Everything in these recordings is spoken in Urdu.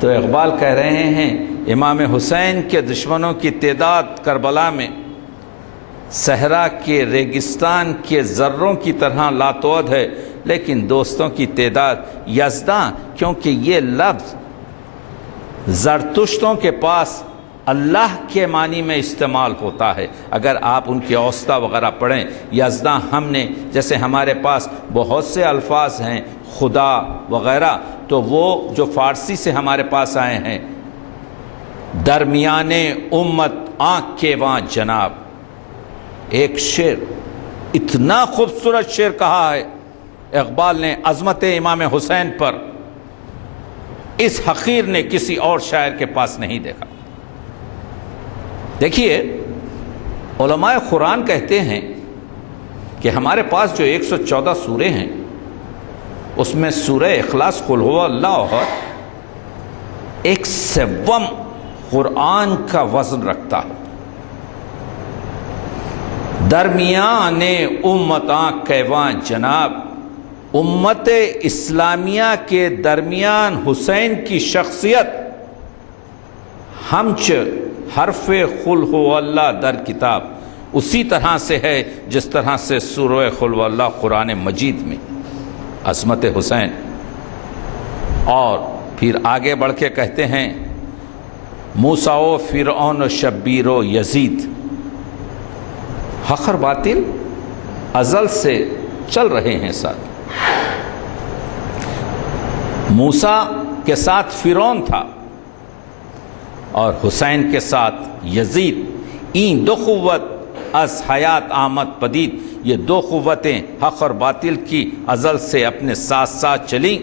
تو اقبال کہہ رہے ہیں امام حسین کے دشمنوں کی تعداد کربلا میں صحرا کے ریگستان کے ذروں کی طرح لاتعداد ہے، لیکن دوستوں کی تعداد یزداں، کیونکہ یہ لفظ زرتشتوں کے پاس اللہ کے معنی میں استعمال ہوتا ہے۔ اگر آپ ان کی اوسطا وغیرہ پڑھیں، یزداں ہم نے، جیسے ہمارے پاس بہت سے الفاظ ہیں خدا وغیرہ، تو وہ جو فارسی سے ہمارے پاس آئے ہیں، درمیان امت آنکھ کے وہاں جناب، ایک شعر، اتنا خوبصورت شعر کہا ہے اقبال نے عظمت امام حسین پر، اس حقیر نے کسی اور شاعر کے پاس نہیں دیکھا۔ دیکھیے، علماء قرآن کہتے ہیں کہ ہمارے پاس جو 114 سورے ہیں، اس میں سورہ اخلاص قل هو اللہ ایک سوم قرآن کا وزن رکھتا ہے۔ درمیان امتاں کیواں جناب، امت اسلامیہ کے درمیان حسین کی شخصیت ہمچ حرف قل هو اللہ در کتاب اسی طرح سے ہے جس طرح سے سورہ قل هو اللہ قرآن مجید میں عظمت حسین۔ اور پھر آگے بڑھ کے کہتے ہیں موسیٰ و فرعون و شبیر و یزید، حق اور باطل ازل سے چل رہے ہیں ساتھ۔ موسیٰ کے ساتھ فرعون تھا اور حسین کے ساتھ یزید، این دو قوت از حیات آمد پدید، یہ دو قوتیں حق اور باطل کی ازل سے اپنے ساتھ ساتھ چلیں۔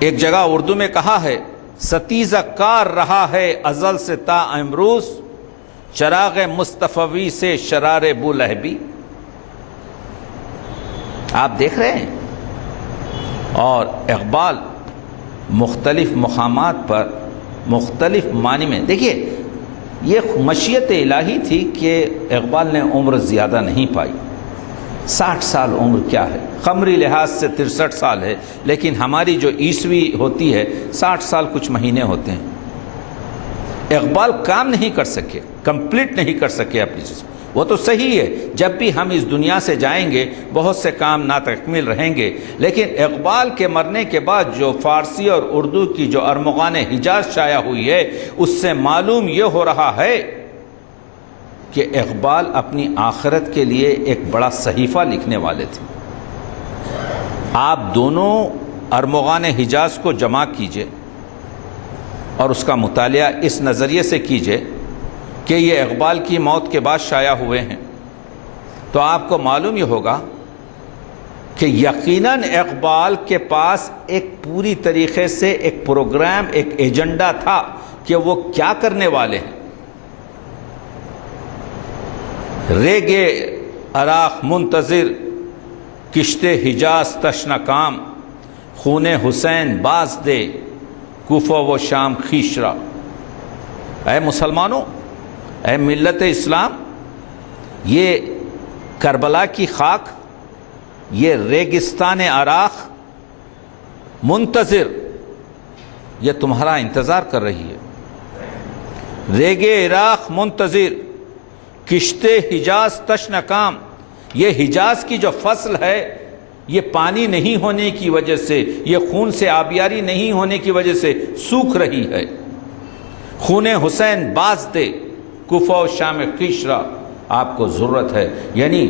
ایک جگہ اردو میں کہا ہے ستیزہ کار رہا ہے ازل سے تا امروز، چراغ مصطفی سے شرار بولہبی۔ آپ دیکھ رہے ہیں، اور اقبال مختلف مقامات پر مختلف معنی میں، دیکھیے یہ مشیت الہی تھی کہ اقبال نے عمر زیادہ نہیں پائی۔ 60 سال عمر کیا ہے، قمری لحاظ سے 63 سال ہے، لیکن ہماری جو عیسوی ہوتی ہے 60 سال کچھ مہینے ہوتے ہیں۔ اقبال کام نہیں کر سکے، کمپلیٹ نہیں کر سکے اپنی چیز، وہ تو صحیح ہے، جب بھی ہم اس دنیا سے جائیں گے بہت سے کام ناتکمیل رہیں گے، لیکن اقبال کے مرنے کے بعد جو فارسی اور اردو کی جو ارمغان حجاز شائع ہوئی ہے، اس سے معلوم یہ ہو رہا ہے کہ اقبال اپنی آخرت کے لیے ایک بڑا صحیفہ لکھنے والے تھے۔ آپ دونوں ارمغان حجاز کو جمع کیجئے اور اس کا مطالعہ اس نظریے سے کیجئے کہ یہ اقبال کی موت کے بعد شائع ہوئے ہیں، تو آپ کو معلوم یہ ہوگا کہ یقیناً اقبال کے پاس ایک پوری طریقے سے ایک پروگرام، ایک ایجنڈا تھا کہ وہ کیا کرنے والے ہیں۔ ریگ عراق منتظر کشت حجاز تشنہ کام، خون حسین باز دے کوفہ و شام خیشرا۔ اے مسلمانوں، اے ملت اسلام، یہ کربلا کی خاک، یہ ریگستان عراق منتظر، یہ تمہارا انتظار کر رہی ہے۔ ریگ عراق منتظر کشت حجاز تشنہ کام، یہ حجاز کی جو فصل ہے یہ پانی نہیں ہونے کی وجہ سے، یہ خون سے آبیاری نہیں ہونے کی وجہ سے سوکھ رہی ہے۔ خون حسین باز دے کوفہ و شام قیشرا، آپ کو ضرورت ہے۔ یعنی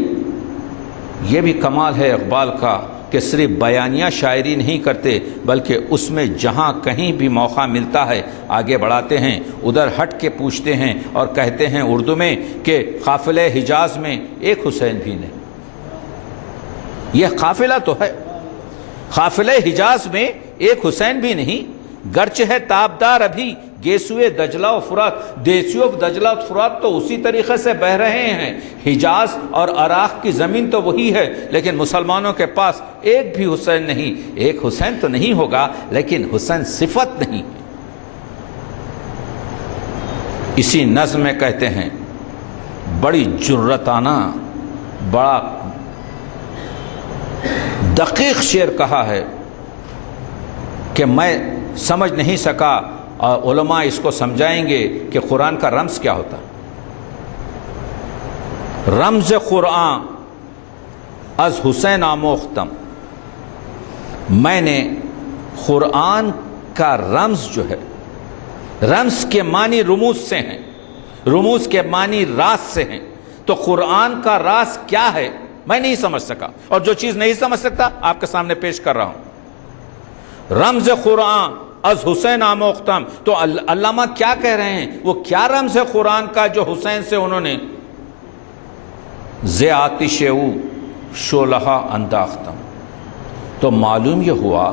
یہ بھی کمال ہے اقبال کا کہ صرف بیانیہ شاعری نہیں کرتے، بلکہ اس میں جہاں کہیں بھی موقع ملتا ہے آگے بڑھاتے ہیں، ادھر ہٹ کے پوچھتے ہیں اور کہتے ہیں اردو میں کہ قافلہ حجاز میں ایک حسین بھی نہیں۔ یہ قافلہ تو ہے، قافلہ حجاز میں ایک حسین بھی نہیں، گرچہ ہے تابدار ابھی گیسوئے دجلہ و فرات، دیسیو دجلہ و فرات تو اسی طریقے سے بہ رہے ہیں، حجاز اور عراق کی زمین تو وہی ہے، لیکن مسلمانوں کے پاس ایک بھی حسین نہیں۔ ایک حسین تو نہیں ہوگا، لیکن حسین صفت نہیں۔ اسی نظم میں کہتے ہیں بڑی جرتانہ، بڑا دقیق شعر کہا ہے کہ میں سمجھ نہیں سکا، اور علماء اس کو سمجھائیں گے کہ قرآن کا رمز کیا ہوتا ہے۔ رمز قرآن از حسین آموختم، میں نے قرآن کا رمز جو ہے، رمز کے معنی رموز سے ہیں، رموز کے معنی راز سے ہیں، تو قرآن کا راز کیا ہے میں نہیں سمجھ سکا، اور جو چیز نہیں سمجھ سکتا آپ کے سامنے پیش کر رہا ہوں۔ رمز قرآن از حسین آموختم، تو علامہ کیا کہہ رہے ہیں؟ وہ کیا رمز ہے قرآن کا جو حسین سے انہوں نے ز آتش او شعلہ انداختم، تو معلوم یہ ہوا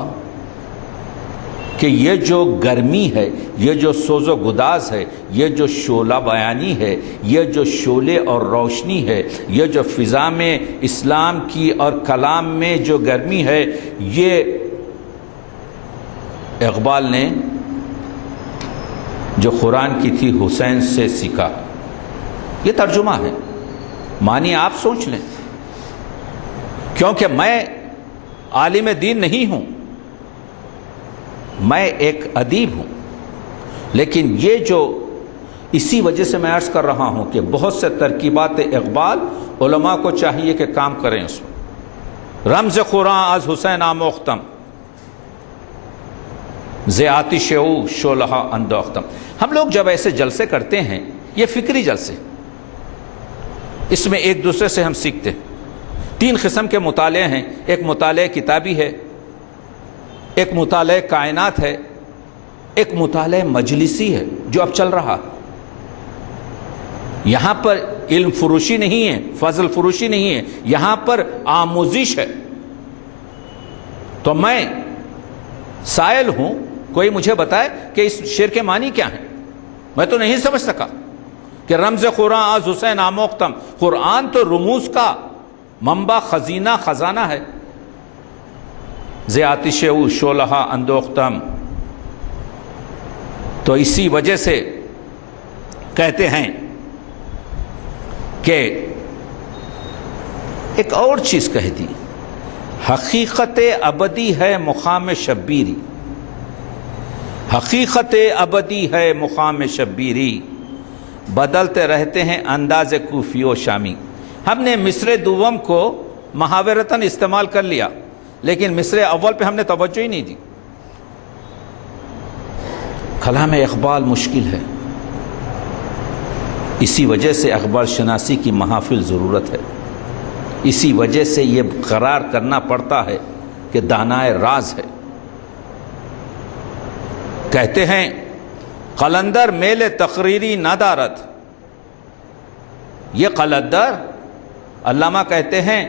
کہ یہ جو گرمی ہے، یہ جو سوز و گداز ہے، یہ جو شعلہ بیانی ہے، یہ جو شعلے اور روشنی ہے، یہ جو فضا میں اسلام کی اور کلام میں جو گرمی ہے، یہ اقبال نے جو قرآن کی تھی حسین سے سیکھا۔ یہ ترجمہ ہے، معنی آپ سوچ لیں، کیونکہ میں عالم دین نہیں ہوں، میں ایک ادیب ہوں، لیکن یہ جو اسی وجہ سے میں عرض کر رہا ہوں کہ بہت سے ترکیبات اقبال علماء کو چاہیے کہ کام کریں اس میں۔ رمز قرآن از حسین آموختم ز آتش او شعلہ انداختم۔ ہم لوگ جب ایسے جلسے کرتے ہیں، یہ فکری جلسے، اس میں ایک دوسرے سے ہم سیکھتے ہیں۔ 3 قسم کے مطالعے ہیں، ایک مطالعہ کتابی ہے، ایک مطالعہ کائنات ہے، ایک مطالعہ مجلسی ہے جو اب چل رہا۔ یہاں پر علم فروشی نہیں ہے، فضل فروشی نہیں ہے، یہاں پر آموزش ہے۔ تو میں سائل ہوں، کوئی مجھے بتائے کہ اس شعر کے معنی کیا ہیں، میں تو نہیں سمجھ سکا کہ رمز قرآن از حسین آموختم، قرآن تو رموز کا منبع، خزینہ، خزانہ ہے۔ ز آتش او شعلہ اندوختم، تو اسی وجہ سے کہتے ہیں کہ ایک اور چیز کہہ دی، حقیقت ابدی ہے مقام شبیری، حقیقت ابدی ہے مقام شبیری، بدلتے رہتے ہیں انداز کوفی و شامی۔ ہم نے مصر دوم کو محاورتاً استعمال کر لیا، لیکن مصر اول پہ ہم نے توجہ ہی نہیں دی۔ کلام اقبال مشکل ہے، اسی وجہ سے اقبال شناسی کی محافل ضرورت ہے، اسی وجہ سے یہ قرار کرنا پڑتا ہے کہ دانائے راز ہے۔ کہتے ہیں قلندر میل تقریری نہ دارت، یہ قلندر، علامہ کہتے ہیں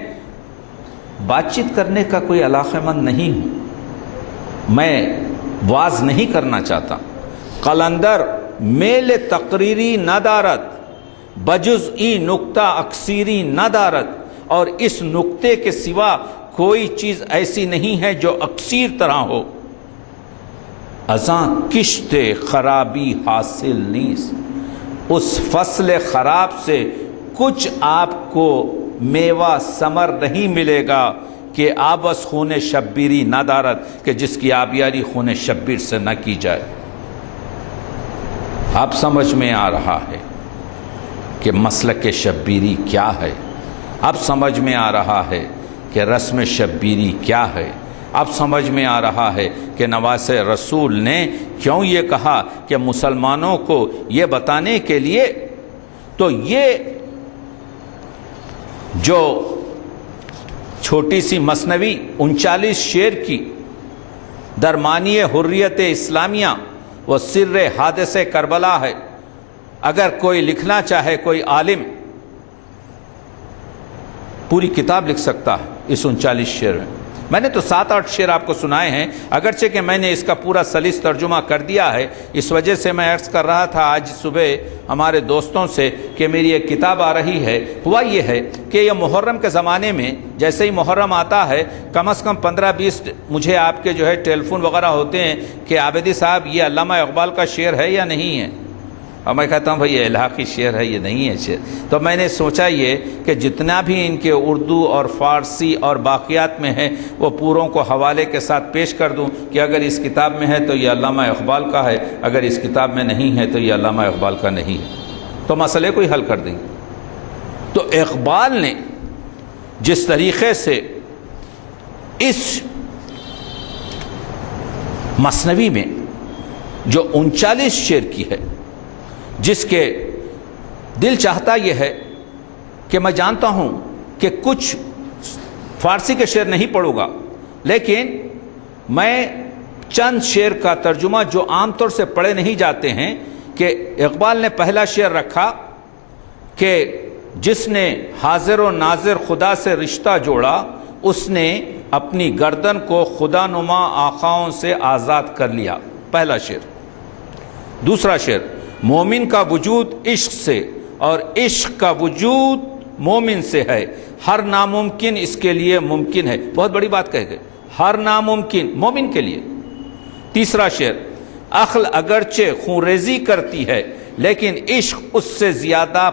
بات چیت کرنے کا کوئی علاقہ مند نہیں ہوں، میں واز نہیں کرنا چاہتا۔ قلندر میل تقریری نہ دارت، بجزئی نکتہ اکثیری نہ دارت، اور اس نکتے کے سوا کوئی چیز ایسی نہیں ہے جو اکثیر طرح ہو۔ ازاں کشت خرابی حاصل نیست، اس فصل خراب سے کچھ آپ کو میوہ ثمر نہیں ملے گا کہ آبس خون شبیری نہ دارت، کہ جس کی آبیاری خون شبیر سے نہ کی جائے۔ اب سمجھ میں آ رہا ہے کہ مسلک شبیری کیا ہے، اب سمجھ میں آ رہا ہے کہ رسم شبیری کیا ہے، اب سمجھ میں آ رہا ہے کہ نواز رسول نے کیوں یہ کہا کہ مسلمانوں کو یہ بتانے کے لیے، تو یہ جو چھوٹی سی مثنوی 39 شعر کی درمانی حریت اسلامیہ وہ سر حادث کربلا ہے۔ اگر کوئی لکھنا چاہے، کوئی عالم پوری کتاب لکھ سکتا ہے اس 39 شعر میں نے تو 7-8 شعر آپ کو سنائے ہیں، اگرچہ کہ میں نے اس کا پورا سلیس ترجمہ کر دیا ہے۔ اس وجہ سے میں عرض کر رہا تھا آج صبح ہمارے دوستوں سے کہ میری ایک کتاب آ رہی ہے۔ ہوا یہ ہے کہ یہ محرم کے زمانے میں جیسے ہی محرم آتا ہے، کم از کم 15-20 مجھے آپ کے جو ہے ٹیلی فون وغیرہ ہوتے ہیں کہ عابدی صاحب یہ علامہ اقبال کا شعر ہے یا نہیں ہے، اور میں کہتا ہوں بھائی یہ الحاقی شعر ہے، یہ نہیں ہے شعر. تو میں نے سوچا یہ کہ جتنا بھی ان کے اردو اور فارسی اور باقیات میں ہے وہ پوروں کو حوالے کے ساتھ پیش کر دوں کہ اگر اس کتاب میں ہے تو یہ علامہ اقبال کا ہے، اگر اس کتاب میں نہیں ہے تو یہ علامہ اقبال کا نہیں ہے، تو مسئلے کو ہی حل کر دیں گے. تو اقبال نے جس طریقے سے اس مثنوی میں جو 39 شعر کی ہے، جس کے دل چاہتا یہ ہے کہ میں جانتا ہوں کہ کچھ فارسی کے شعر نہیں پڑھوں گا، لیکن میں چند شعر کا ترجمہ جو عام طور سے پڑھے نہیں جاتے ہیں، کہ اقبال نے پہلا شعر رکھا کہ جس نے حاضر و ناظر خدا سے رشتہ جوڑا، اس نے اپنی گردن کو خدا نما آقاؤں سے آزاد کر لیا، پہلا شعر. دوسرا شعر، مومن کا وجود عشق سے اور عشق کا وجود مومن سے ہے، ہر ناممکن اس کے لیے ممکن ہے. بہت بڑی بات کہہ گئے، ہر ناممکن مومن کے لیے. تیسرا شعر، عقل اگرچہ خونریزی کرتی ہے لیکن عشق اس سے زیادہ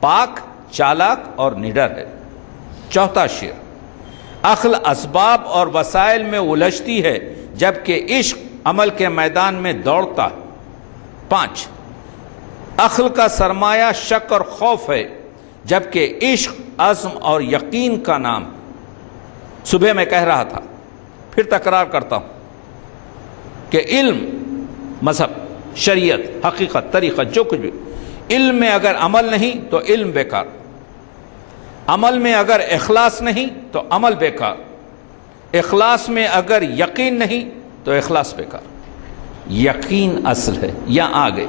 پاک، چالاک اور نڈر ہے. چوتھا شعر، عقل اسباب اور وسائل میں الجھتی ہے جبکہ عشق عمل کے میدان میں دوڑتا ہے. 5، عقل کا سرمایہ شک اور خوف ہے جبکہ عشق عزم اور یقین کا نام. صبح میں کہہ رہا تھا، پھر تکرار کرتا ہوں کہ علم، مذہب، شریعت، حقیقت، طریقت، جو کچھ بھی، علم میں اگر عمل نہیں تو علم بیکار، عمل میں اگر اخلاص نہیں تو عمل بیکار، اخلاص میں اگر یقین نہیں تو اخلاص بیکار. یقین اصل ہے، یہاں آگے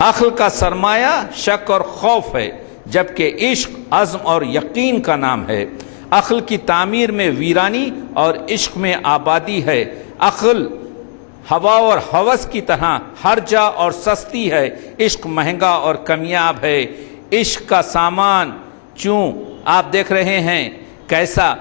عقل کا سرمایہ شک اور خوف ہے جبکہ عشق عزم اور یقین کا نام ہے. عقل کی تعمیر میں ویرانی اور عشق میں آبادی ہے. عقل ہوا اور ہوس کی طرح ہر جا اور سستی ہے، عشق مہنگا اور کمیاب ہے. عشق کا سامان چوں آپ دیکھ رہے ہیں کیسا،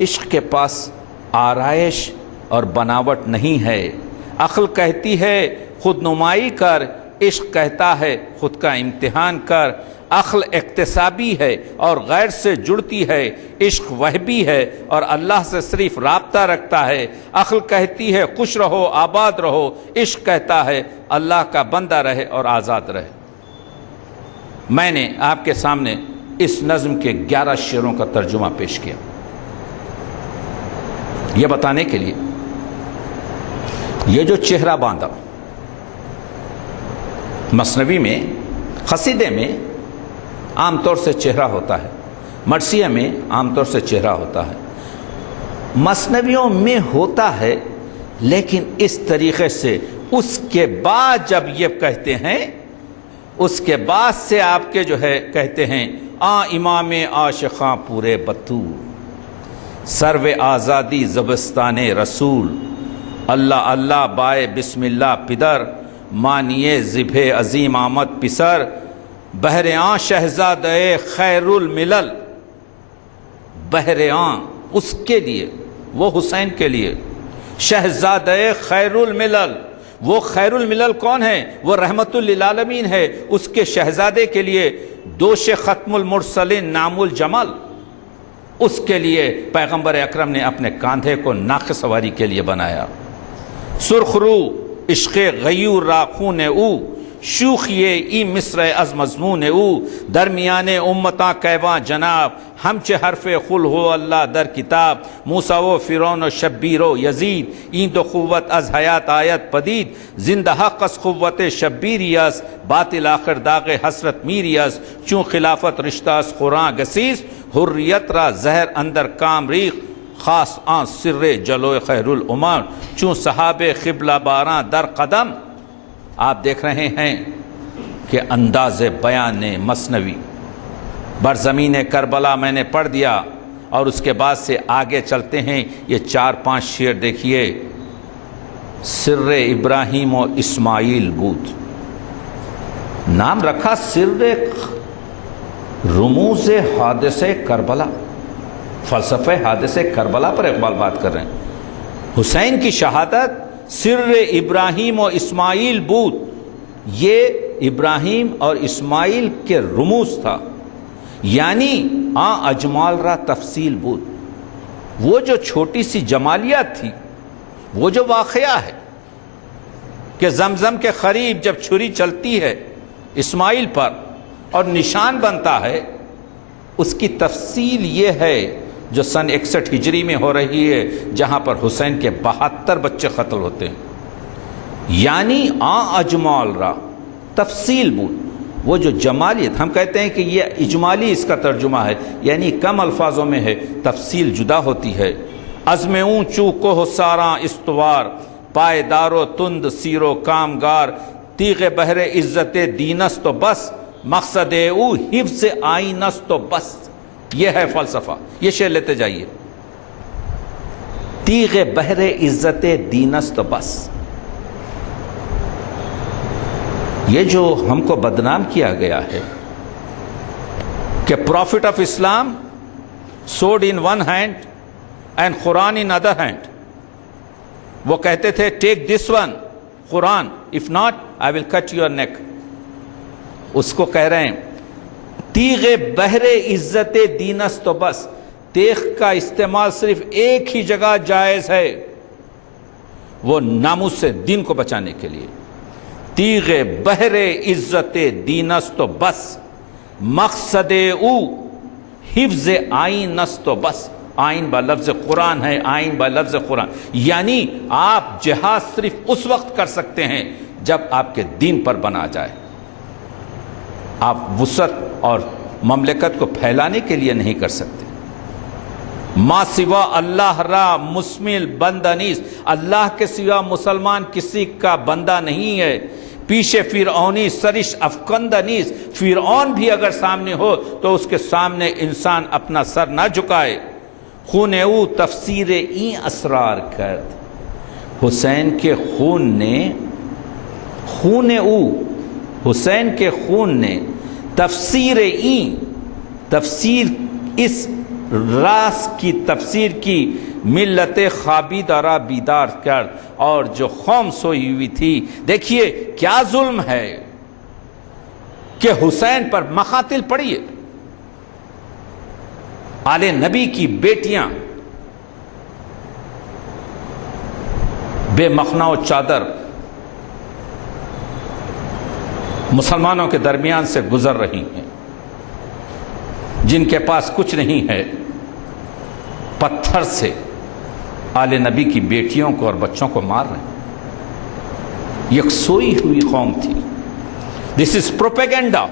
عشق کے پاس آرائش اور بناوٹ نہیں ہے. عقل کہتی ہے خود نمائی کر، عشق کہتا ہے خود کا امتحان کر. عقل اقتصابی ہے اور غیر سے جڑتی ہے، عشق وہبی ہے اور اللہ سے صرف رابطہ رکھتا ہے. عقل کہتی ہے خوش رہو آباد رہو، عشق کہتا ہے اللہ کا بندہ رہے اور آزاد رہے. میں نے آپ کے سامنے اس نظم کے 11 شعروں کا ترجمہ پیش کیا، یہ بتانے کے لیے یہ جو چہرہ باندھا مثنوی میں، قصیدے میں عام طور سے چہرہ ہوتا ہے، مرثیہ میں عام طور سے چہرہ ہوتا ہے، مثنویوں میں ہوتا ہے، لیکن اس طریقے سے اس کے بعد جب یہ کہتے ہیں، اس کے بعد سے آپ کے جو ہے کہتے ہیں امام عاشقاں پورے بطور، سرو آزادی زبستان رسول، اللہ اللہ بائے بسم اللہ پدر، مانیے ذبح عظیم آمد پسر، بہر آں شہزادہ خیر الملل. بہر آں اس کے لیے، وہ حسین کے لیے، شہزادہ خیر الملل. وہ خیر الملل کون ہے؟ وہ رحمت للعالمین ہے. اس کے شہزادے کے لیے دوش ختم المرسلین نام الجمال، اس کے لیے پیغمبر اکرم نے اپنے کاندھے کو ناقہ سواری کے لیے بنایا. سرخ رو عشق غیور را خون او، شوخیے ای مصر از مضمون او، درمیان امتاں کیواں جناب، ہمچہ حرف خل ہو اللہ در کتاب، موسیٰ و فرعون و شبیر و یزید، این دو قوت از حیات آیت پدید، زندہ حق از قوت شبیری است، باطل آخر داغ حسرت میری است، چون خلافت رشتہ از قرآن گسیس، حریت را زہر اندر کام ریخ، خاص آن سر جلو خیر الامم، چون صحاب قبلہ باراں در قدم. آپ دیکھ رہے ہیں کہ انداز بیان مثنوی برزمین کربلا میں نے پڑھ دیا، اور اس کے بعد سے آگے چلتے ہیں. یہ 4-5 شعر دیکھیے. سر ابراہیم و اسماعیل بود، نام رکھا سر رموز حادث کربلا، فلسفہ حادث کربلا پر اقبال بات کر رہے ہیں. حسین کی شہادت سر ابراہیم و اسماعیل بود، یہ ابراہیم اور اسماعیل کے رموز تھا، یعنی اجمال را تفصیل بود، وہ جو چھوٹی سی جمالیات تھی، وہ جو واقعہ ہے کہ زمزم کے قریب جب چھری چلتی ہے اسماعیل پر اور نشان بنتا ہے، اس کی تفصیل یہ ہے جو سن 61 ہجری میں ہو رہی ہے، جہاں پر حسین کے 72 بچے قتل ہوتے ہیں، یعنی اجمال را تفصیل بود، وہ جو جمالیت، ہم کہتے ہیں کہ یہ اجمالی اس کا ترجمہ ہے، یعنی کم الفاظوں میں ہے، تفصیل جدا ہوتی ہے۔ عزم اونچو کوہ ساراں استوار، پائیدار و تند سیر و کامگار، تیغ بحر عزت دینست و بس، مقصد او حفظ آئینست و بس۔ یہ ہے فلسفہ، یہ شعر لیتے جائیے۔ تیغ بحر عزت دینست و بس، یہ جو ہم کو بدنام کیا گیا ہے کہ prophet of Islam stood in one hand and Quran in other hand, وہ کہتے تھے take this one Quran, if not I will cut your neck, اس کو کہہ رہے ہیں تیغ بحر عزت دینست تو بس، تیغ کا استعمال صرف ایک ہی جگہ جائز ہے، وہ ناموس سے دین کو بچانے کے لیے۔ تیغ بحر عزت دینست تو بس، مقصد او حفظ آئین است تو بس، آئین با لفظ قرآن ہے، آئین با لفظ قرآن، یعنی آپ جہاد صرف اس وقت کر سکتے ہیں جب آپ کے دین پر بنا جائے، آپ وسعت اور مملکت کو پھیلانے کے لیے نہیں کر سکتے۔ ما سوا اللہ را مسمل بندہ نیست، اللہ کے سوا مسلمان کسی کا بندہ نہیں ہے۔ پیش فرعونی سرش افکندہ نیست، فرعون بھی اگر سامنے ہو تو اس کے سامنے انسان اپنا سر نہ جھکائے۔ خون او تفسیر این اسرار کرد، حسین کے خون نے، خون او حسین کے خون نے تفسیر این، تفسیر اس راز کی تفسیر کی، ملت خوابیدہ را بیدار کرد، اور جو قوم سوئی ہوئی تھی۔ دیکھیے کیا ظلم ہے کہ حسین پر مقاتل پڑھیے، آل نبی کی بیٹیاں بے مخنا و چادر مسلمانوں کے درمیان سے گزر رہی ہیں، جن کے پاس کچھ نہیں ہے، پتھر سے آل نبی کی بیٹیوں کو اور بچوں کو مار رہے ہیں۔ یہ ایک سوئی ہوئی قوم تھی۔ دس از پروپیگنڈا۔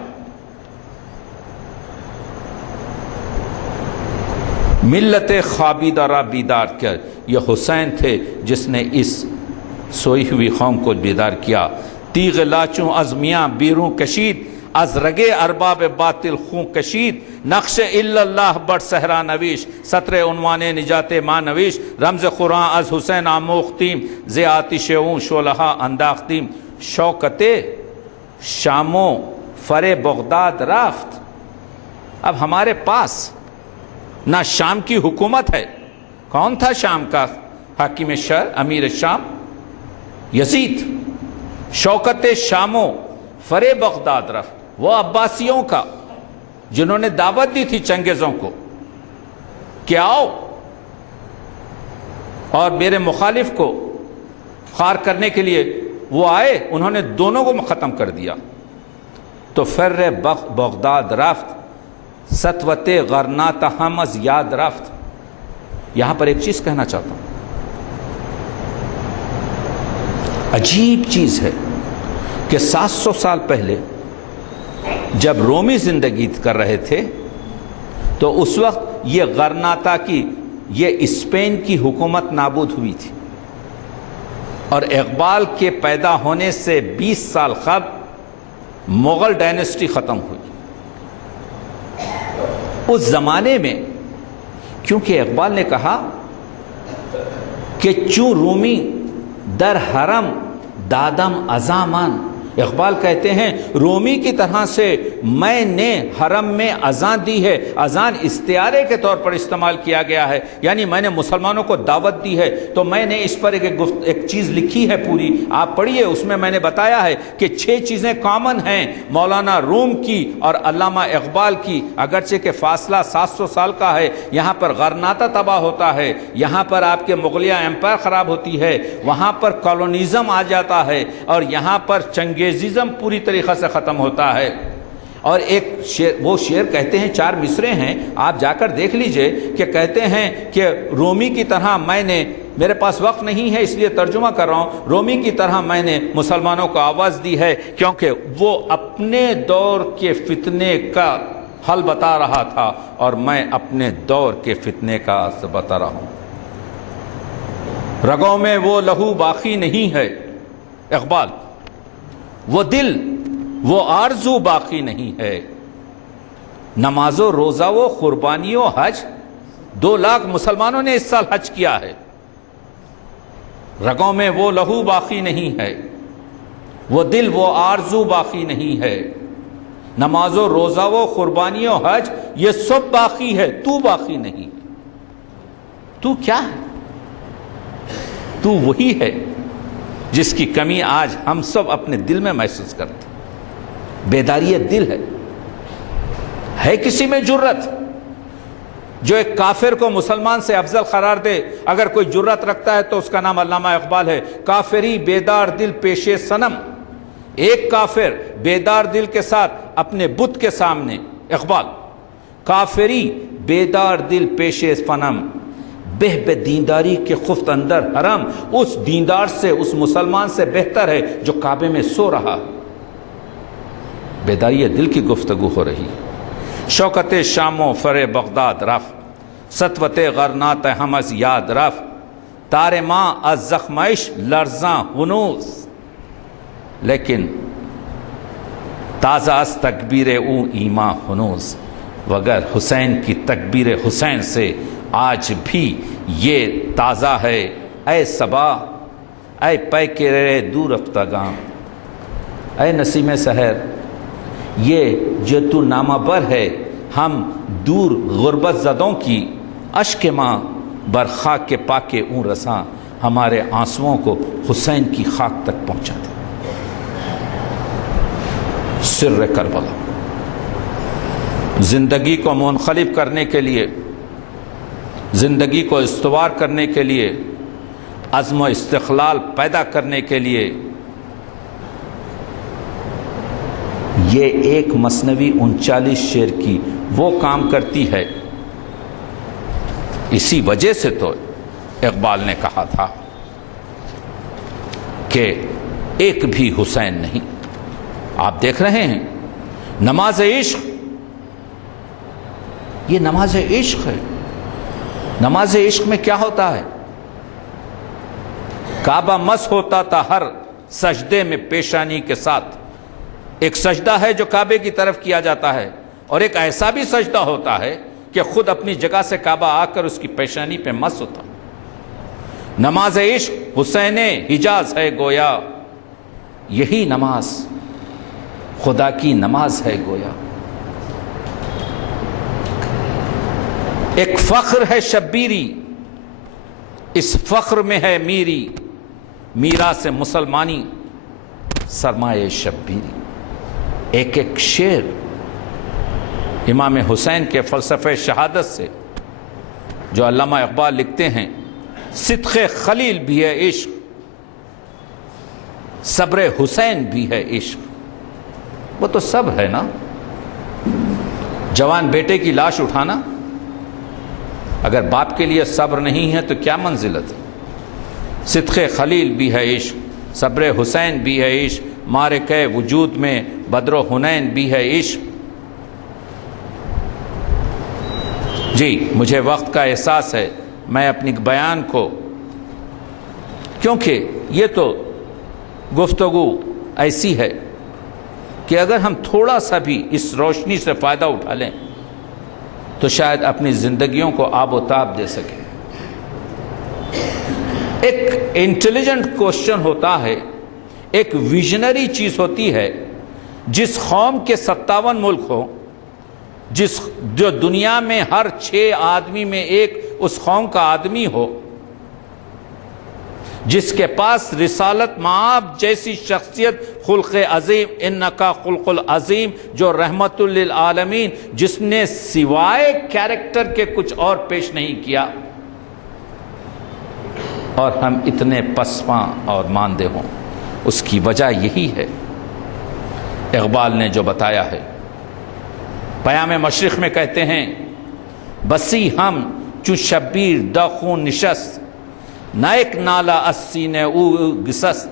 ملت خوابیدہ را بیدار کر، یہ حسین تھے جس نے اس سوئی ہوئی قوم کو بیدار کیا۔ تیغ لاچوں از میاں بیروں کشید، از رگے ارباب باطل خون کشید، نقش الا اللہ بر صحرا نویش، سطر عنوان نجات ماں نویش، رمز قرآن از حسین آموختیم، ز آتش اون شعلہ انداختیم، شوکت شام و فر بغداد رفت۔ اب ہمارے پاس نہ شام کی حکومت ہے، کون تھا شام کا حاکم شہر، امیر شام؟ یزید۔ شوکت شام و فر بغداد رفت، وہ عباسیوں کا جنہوں نے دعوت دی تھی چنگیزوں کو کہ آؤ اور میرے مخالف کو خار کرنے کے لیے، وہ آئے، انہوں نے دونوں کو ختم کر دیا۔ تو فر بغداد رفت، ستوت غرناط ہم از یاد رفت۔ یہاں پر ایک چیز کہنا چاہتا ہوں، عجیب چیز ہے کہ 700 سال پہلے جب رومی زندگی کر رہے تھے تو اس وقت یہ غرناطہ کی، یہ اسپین کی حکومت نابود ہوئی تھی، اور اقبال کے پیدا ہونے سے 20 سال قبل مغل ڈائنسٹی ختم ہوئی۔ اس زمانے میں کیونکہ اقبال نے کہا کہ چون رومی در حرم دادم ازامان، اقبال کہتے ہیں رومی کی طرح سے میں نے حرم میں اذان دی ہے. اذان استعارے کے طور پر استعمال کیا گیا ہے، یعنی میں نے مسلمانوں کو دعوت دی ہے. تو میں نے اس پر ایک چیز لکھی ہے پوری، آپ پڑھیے. اس میں نے بتایا ہے کہ 6 چیزیں کامن ہیں مولانا روم کی اور علامہ اقبال کی. اگرچہ کہ فاصلہ 700 سال کا ہے، یہاں پر غرناطہ تباہ ہوتا ہے، یہاں پر آپ کے مغلیہ ایمپائر خراب ہوتی ہے، وہاں پر کالونیزم آ جاتا ہے، اور یہاں پر چنگیزم پوری طریقے سے ختم ہوتا ہے. اور ایک وہ شعر کہتے ہیں، 4 مصرے ہیں، آپ جا کر دیکھ لیجئے، کہ کہتے ہیں کہ رومی کی طرح میں نے، میرے پاس وقت نہیں ہے اس لیے ترجمہ کر رہا ہوں، رومی کی طرح میں نے مسلمانوں کو آواز دی ہے، کیونکہ وہ اپنے دور کے فتنے کا حل بتا رہا تھا اور میں اپنے دور کے فتنے کا بتا رہا ہوں. رگوں میں وہ لہو باقی نہیں ہے اقبال، وہ دل وہ آرزو باقی نہیں ہے. نماز و روزہ و قربانی و حج، 2 لاکھ مسلمانوں نے اس سال حج کیا ہے. رگوں میں وہ لہو باقی نہیں ہے، وہ دل وہ آرزو باقی نہیں ہے. نماز و روزہ و قربانی و حج یہ سب باقی ہے، تو باقی نہیں. تو کیا ہے؟ تو وہی ہے جس کی کمی آج ہم سب اپنے دل میں محسوس کرتے ہیں. بیداری دل ہے کسی میں جرت جو ایک کافر کو مسلمان سے افضل قرار دے. اگر کوئی جرت رکھتا ہے تو اس کا نام علامہ اقبال ہے. کافری بیدار دل پیش صنم، ایک کافر بیدار دل کے ساتھ اپنے بت کے سامنے. اقبال کافری بیدار دل پیش صنم، بہ دینداری کے خفت اندر حرم. اس دیندار سے، اس مسلمان سے بہتر ہے جو کعبے میں سو رہا. بیداری دل کی گفتگو ہو رہی. شوکت شام و فر بغداد رف، سطوت غرنات ہم از یاد رف. تار ماں از زخمائش لرزاں ہنوز، لیکن تازہ از تکبیر او ایماں ہنوز. وگر حسین کی تکبیر حسین سے آج بھی یہ تازہ ہے. اے صبا اے پے کے رے دور افتگاں، اے نسیم سحر یہ جو تو نامہ بر ہے، ہم دور غربت زدوں کی اشک ماں بر خاک کے پاکے اون رساں. ہمارے آنسوؤں کو حسین کی خاک تک پہنچا دے. سر کربلا زندگی کو منقلب کرنے کے لیے، زندگی کو استوار کرنے کے لیے، عزم و استقلال پیدا کرنے کے لیے یہ ایک مثنوی 39 شعر کی وہ کام کرتی ہے. اسی وجہ سے تو اقبال نے کہا تھا کہ ایک بھی حسین نہیں. آپ دیکھ رہے ہیں نماز عشق، یہ نماز عشق ہے. نماز عشق میں کیا ہوتا ہے؟ کعبہ مس ہوتا تھا ہر سجدے میں پیشانی کے ساتھ. ایک سجدہ ہے جو کعبے کی طرف کیا جاتا ہے، اور ایک ایسا بھی سجدہ ہوتا ہے کہ خود اپنی جگہ سے کعبہ آ کر اس کی پیشانی پہ مس ہوتا. نماز عشق حسین حجاز ہے گویا، یہی نماز خدا کی نماز ہے گویا. ایک فخر ہے شبیری، اس فخر میں ہے میری، میراث مسلمانی سرمایہ شبیری. ایک ایک شعر امام حسین کے فلسفہ شہادت سے جو علامہ اقبال لکھتے ہیں. صدق خلیل بھی ہے عشق، صبر حسین بھی ہے عشق. وہ تو سب ہے نا. جوان بیٹے کی لاش اٹھانا، اگر باپ کے لیے صبر نہیں ہے تو کیا منزلت ہے. صدق خلیل بھی ہے عشق، صبر حسین بھی ہے عشق، معرکہ وجود میں بدر و حنین بھی ہے عشق. جی مجھے وقت کا احساس ہے، میں اپنی بیان کو، کیونکہ یہ تو گفتگو ایسی ہے کہ اگر ہم تھوڑا سا بھی اس روشنی سے فائدہ اٹھا لیں تو شاید اپنی زندگیوں کو آب و تاب دے سکیں. ایک انٹیلیجنٹ کوشچن ہوتا ہے ایک ویژنری چیز ہوتی ہے. جس قوم کے 57 ملک ہو، جو دنیا میں ہر 6 آدمی میں ایک اس قوم کا آدمی ہو، جس کے پاس رسالت مآب جیسی شخصیت، خلق عظیم، انکا خلق العظیم، جو رحمت للعالمین، جس نے سوائے کیریکٹر کے کچھ اور پیش نہیں کیا، اور ہم اتنے پسپاں اور ماندے ہوں. اس کی وجہ یہی ہے اقبال نے جو بتایا ہے. پیام مشرق میں کہتے ہیں بسی ہم چو شبیر دا خون نشست، نہ ایک نالا از سینہ او گسست،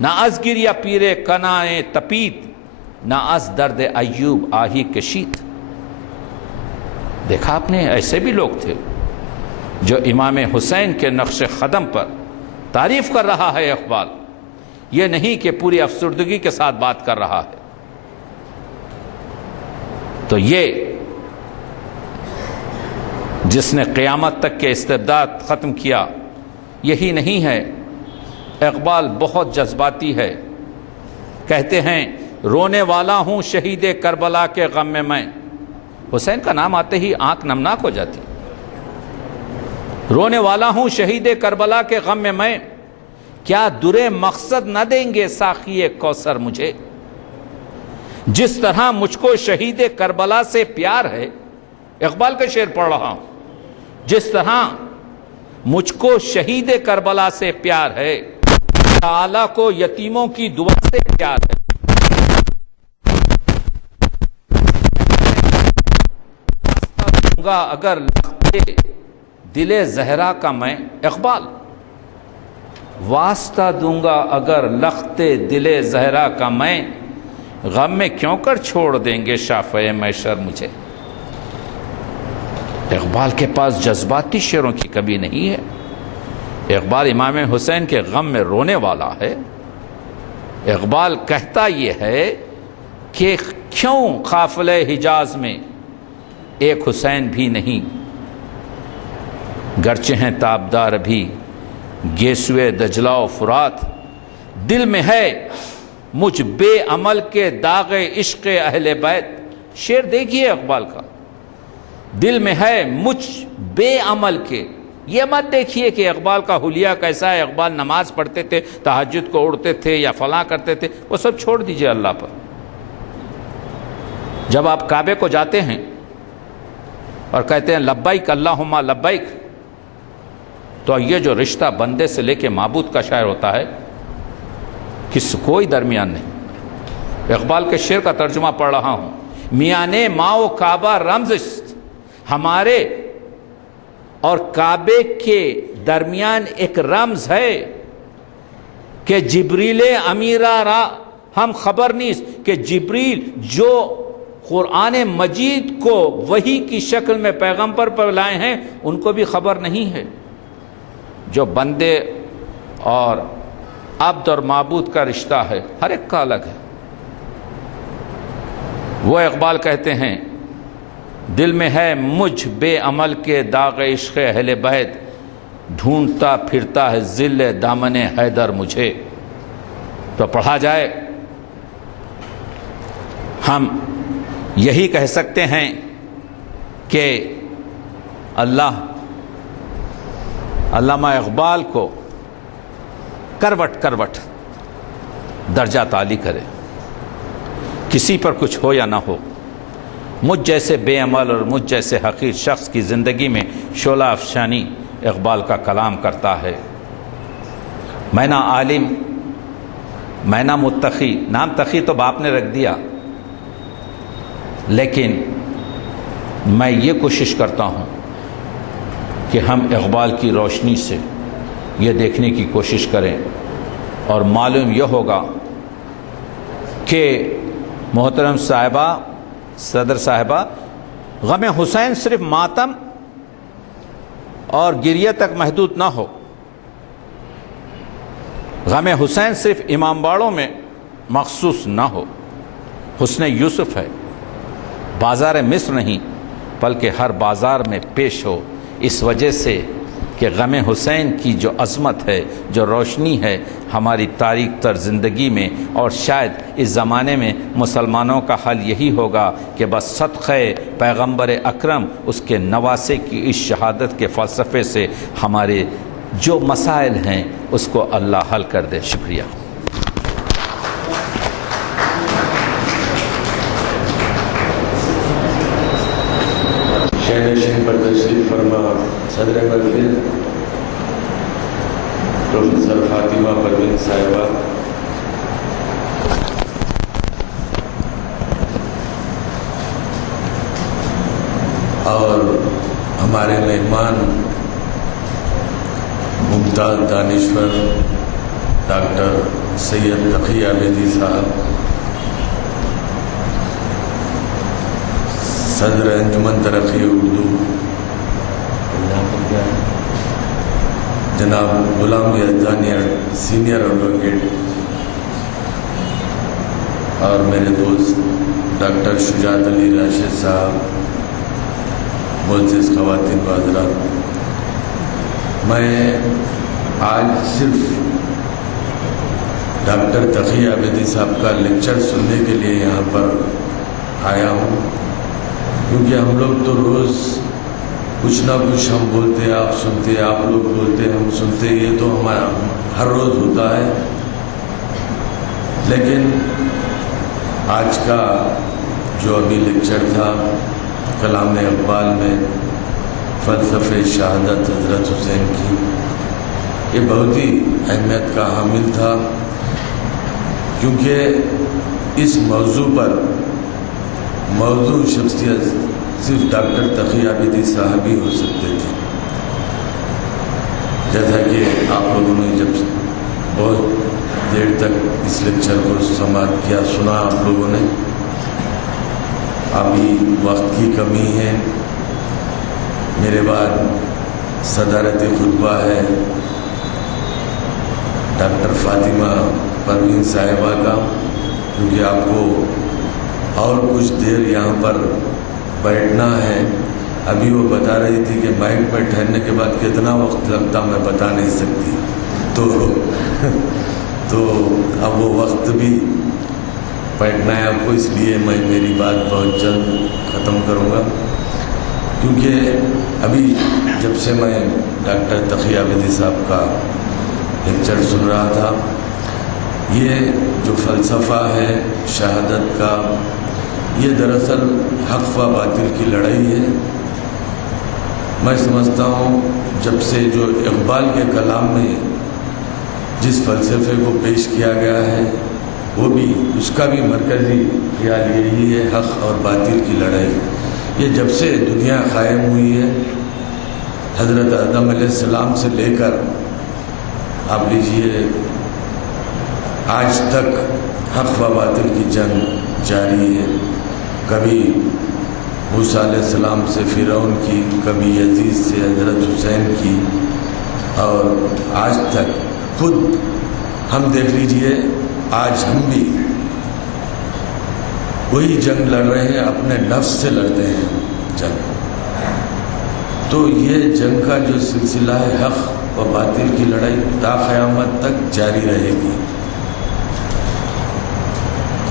نہ از گریہ پیرے کنائے تپید، نہ از درد ایوب آہی کشید. دیکھا آپ نے، ایسے بھی لوگ تھے جو امام حسین کے نقش قدم پر تعریف کر رہا ہے اقبال. یہ نہیں کہ پوری افسردگی کے ساتھ بات کر رہا ہے. تو یہ جس نے قیامت تک کے استبداد ختم کیا، یہی نہیں ہے. اقبال بہت جذباتی ہے. کہتے ہیں رونے والا ہوں شہید کربلا کے غم میں. حسین کا نام آتے ہی آنکھ نمناک ہو جاتی. رونے والا ہوں شہید کربلا کے غم میں، کیا درے مقصد نہ دیں گے ساقی کوثر مجھے. جس طرح مجھ کو شہید کربلا سے پیار ہے، اقبال کا شعر پڑھ رہا ہوں، جس طرح مجھ کو شہید کربلا سے پیار ہے، تعالیٰ کو یتیموں کی دعا سے پیار ہے. دوں گا اگر لختے دل زہرا کا میں، اقبال واسطہ دوں گا اگر لختے دل زہرا کا میں، غم میں کیوں کر چھوڑ دیں گے شافعِ محشر مجھے. اقبال کے پاس جذباتی شعروں کی کمی نہیں ہے. اقبال امام حسین کے غم میں رونے والا ہے. اقبال کہتا یہ ہے کہ کیوں قافلہ حجاز میں ایک حسین بھی نہیں، گرچہ ہیں تابدار بھی گیسوئے دجلہ و فرات. دل میں ہے مجھ بے عمل کے داغ عشق اہل بیت. شعر دیکھیے اقبال کا، دل میں ہے مجھ بے عمل کے. یہ مت دیکھیے کہ اقبال کا حلیہ کیسا ہے، اقبال نماز پڑھتے تھے، تہجد کو اڑتے تھے یا فلاں کرتے تھے. وہ سب چھوڑ دیجئے اللہ پر. جب آپ کعبے کو جاتے ہیں اور کہتے ہیں لبیک اللہم لبیک، تو یہ جو رشتہ بندے سے لے کے معبود کا شاعر ہوتا ہے، کوئی درمیان نہیں. اقبال کے شعر کا ترجمہ پڑھ رہا ہوں. میانے ماں و کعبہ رمز است، ہمارے اور کعبے کے درمیان ایک رمز ہے کہ جبریل امیرہ را ہم خبر نہیں، کہ جبریل جو قرآن مجید کو وحی کی شکل میں پیغمبر پر لائے ہیں، ان کو بھی خبر نہیں ہے. جو بندے اور عبد اور معبود کا رشتہ ہے، ہر ایک کا الگ ہے. وہ اقبال کہتے ہیں دل میں ہے مجھ بے عمل کے داغ عشق اہل بیت، ڈھونڈتا پھرتا ہے ذل دامن حیدر مجھے. تو پڑھا جائے ہم یہی کہہ سکتے ہیں کہ علامہ اقبال کو کروٹ کروٹ درجہ تعالی کرے. کسی پر کچھ ہو یا نہ ہو، مجھ جیسے بے عمل اور مجھ جیسے حقیر شخص کی زندگی میں شعلہ افشانی اقبال کا کلام کرتا ہے. میں نہ عالم، میں نہ متقی. نام تقی تو باپ نے رکھ دیا، لیکن میں یہ کوشش کرتا ہوں کہ ہم اقبال کی روشنی سے یہ دیکھنے کی کوشش کریں، اور معلوم یہ ہوگا کہ محترم صاحبہ، صدر صاحبہ، غم حسین صرف ماتم اور گریہ تک محدود نہ ہو. غم حسین صرف امام باڑوں میں مخصوص نہ ہو. حسن یوسف ہے، بازار مصر نہیں بلکہ ہر بازار میں پیش ہو، اس وجہ سے کہ غم حسین کی جو عظمت ہے، جو روشنی ہے ہماری تاریک تر زندگی میں، اور شاید اس زمانے میں مسلمانوں کا حل یہی ہوگا کہ بس صدقہ پیغمبر اکرم اس کے نواسے کی اس شہادت کے فلسفے سے ہمارے جو مسائل ہیں اس کو اللہ حل کر دے۔ شکریہ۔ شہنشین پر تشریف فرما صدر محفل پروفیسر فاطمہ پروین صاحبہ، اور ہمارے مہمان ممتاز دانشور ڈاکٹر سید تقی عابدی صاحب، صدر انجمن ترقی اردو جناب غلام یزدانی سینئر ایڈوکیٹ، اور میرے دوست ڈاکٹر شجاعت علی راشد صاحب، معزز خواتین و حضرات، میں آج صرف ڈاکٹر تقی عابدی صاحب کا لیکچر سننے کے لیے یہاں پر آیا ہوں، کیونکہ ہم لوگ تو روز کچھ نہ کچھ ہم بولتے، آپ سنتے، آپ لوگ بولتے، ہم سنتے، یہ تو ہمارا ہر روز ہوتا ہے۔ لیکن آج کا جو ابھی لیکچر تھا کلام اقبال میں فلسفہ شہادت حضرت حسین کی، یہ بہت ہی اہمیت کا حامل تھا، کیونکہ اس موضوع پر موضوع شخصیت صرف ڈاکٹر تقی عابدی صاحب ہی ہو سکتے تھے۔ جیسا کہ آپ لوگوں نے جب بہت دیر تک اس لیکچر کو سماعت کیا، سنا آپ لوگوں نے، ابھی وقت کی کمی ہے، میرے بعد صدارت خطبہ ہے ڈاکٹر فاطمہ پروین صاحبہ کا، کیونکہ آپ کو اور کچھ دیر یہاں پر بیٹھنا ہے۔ ابھی وہ بتا رہی تھی کہ مائک پر ٹھہرنے کے بعد کتنا وقت لگتا میں بتا نہیں سکتی، تو اب وہ وقت بھی بیٹھنا ہے آپ کو، اس لیے میں میری بات بہت جلد ختم کروں گا، کیونکہ ابھی جب سے میں ڈاکٹر تقی عابدی صاحب کا لیکچر سن رہا تھا، یہ جو فلسفہ ہے شہادت کا، یہ دراصل حق و باطل کی لڑائی ہے۔ میں سمجھتا ہوں جب سے جو اقبال کے کلام میں جس فلسفے کو پیش کیا گیا ہے، وہ بھی اس کا بھی مرکزی خیال یہی ہے، حق اور باطل کی لڑائی۔ یہ جب سے دنیا قائم ہوئی ہے، حضرت آدم علیہ السلام سے لے کر آپ لیجئے آج تک حق و باطل کی جنگ جاری ہے، کبھی موسیٰ علیہ السلام سے فرعون کی، کبھی یزید سے حضرت حسین کی، اور آج تک خود ہم دیکھ لیجئے آج ہم بھی وہی جنگ لڑ رہے ہیں، اپنے نفس سے لڑتے ہیں جنگ۔ تو یہ جنگ کا جو سلسلہ ہے حق و باطل کی لڑائی تا قیامت تک جاری رہے گی۔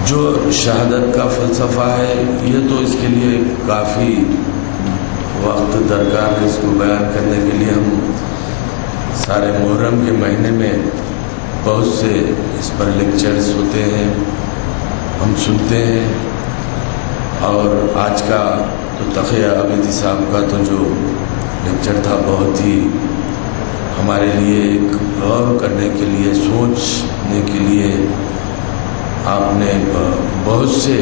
جو شہادت کا فلسفہ ہے، یہ تو اس کے لیے کافی وقت درکار ہے، اس کو بیان کرنے کے لیے ہم سارے محرم کے مہینے میں بہت سے اس پر لیکچرز ہوتے ہیں، ہم سنتے ہیں، اور آج کا تو تقی عابدی صاحب کا تو جو لیکچر تھا بہت ہی ہمارے لیے ایک غور کرنے کے لیے، سوچنے کے لیے آپ نے بہت سے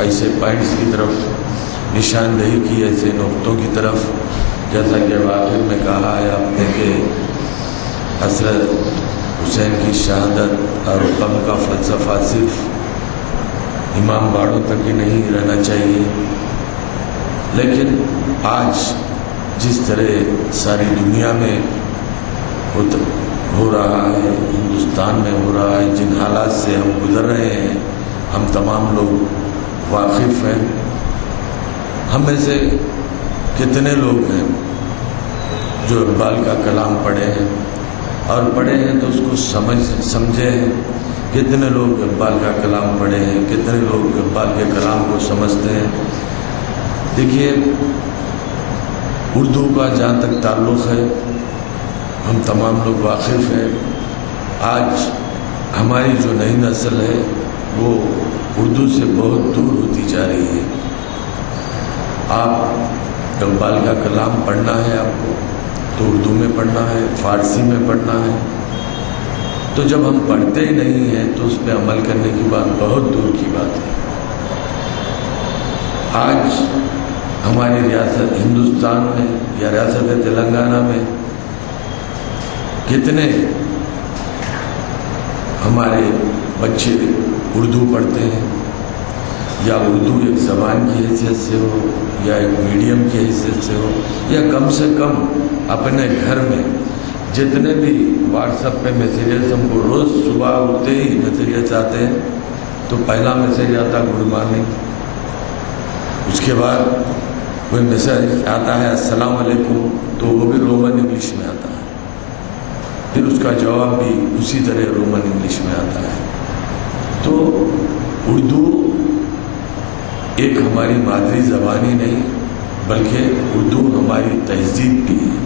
ایسے پوائنٹس کی طرف نشاندہی کی، ایسے نقطوں کی طرف، جیسا کہ آخر میں کہا ہے آپ نے کہ حضرت حسین کی شہادت اور غم کا فلسفہ صرف امام باڑوں تک ہی نہیں رہنا چاہیے، لیکن آج جس طرح ساری دنیا میں ہو رہا ہے، ہندوستان میں ہو رہا ہے، جن حالات سے ہم گزر رہے ہیں، ہم تمام لوگ واقف ہیں۔ ہم میں سے کتنے لوگ ہیں جو اقبال کا کلام پڑھے ہیں اور پڑھے ہیں تو اس کو سمجھے ہیں. کتنے لوگ اقبال کا کلام پڑھے ہیں, کتنے لوگ اقبال کے کلام کو سمجھتے ہیں. دیکھیے, اردو کا جہاں تک تعلق ہے ہم تمام لوگ واقف ہیں. آج ہماری جو نئی نسل ہے وہ اردو سے بہت دور ہوتی جا رہی ہے. آپ اقبال کا کلام پڑھنا ہے آپ کو تو اردو میں پڑھنا ہے, فارسی میں پڑھنا ہے. تو جب ہم پڑھتے ہی نہیں ہیں تو اس پہ عمل کرنے کی بات بہت دور کی بات ہے. آج ہماری ریاست ہندوستان میں یا ریاست تلنگانہ میں کتنے ہمارے بچے اردو پڑھتے ہیں, یا اردو ایک زبان کی حیثیت سے ہو یا ایک میڈیم کی حیثیت سے ہو, یا کم سے کم اپنے گھر میں جتنے بھی واٹس ایپ پہ میسیجز ہم کو روز صبح اٹھتے ہی میسیجز آتے ہیں تو پہلا میسیج آتا گڈ مارننگ, اس کے بعد کوئی میسیج آتا ہے السلام علیکم تو وہ بھی رومن انگلش میں آتا ہے, پھر اس کا جواب بھی اسی طرح رومن انگلش میں آتا ہے. تو اردو ایک ہماری مادری زبان ہی نہیں بلکہ اردو ہماری تہذیب بھی ہے.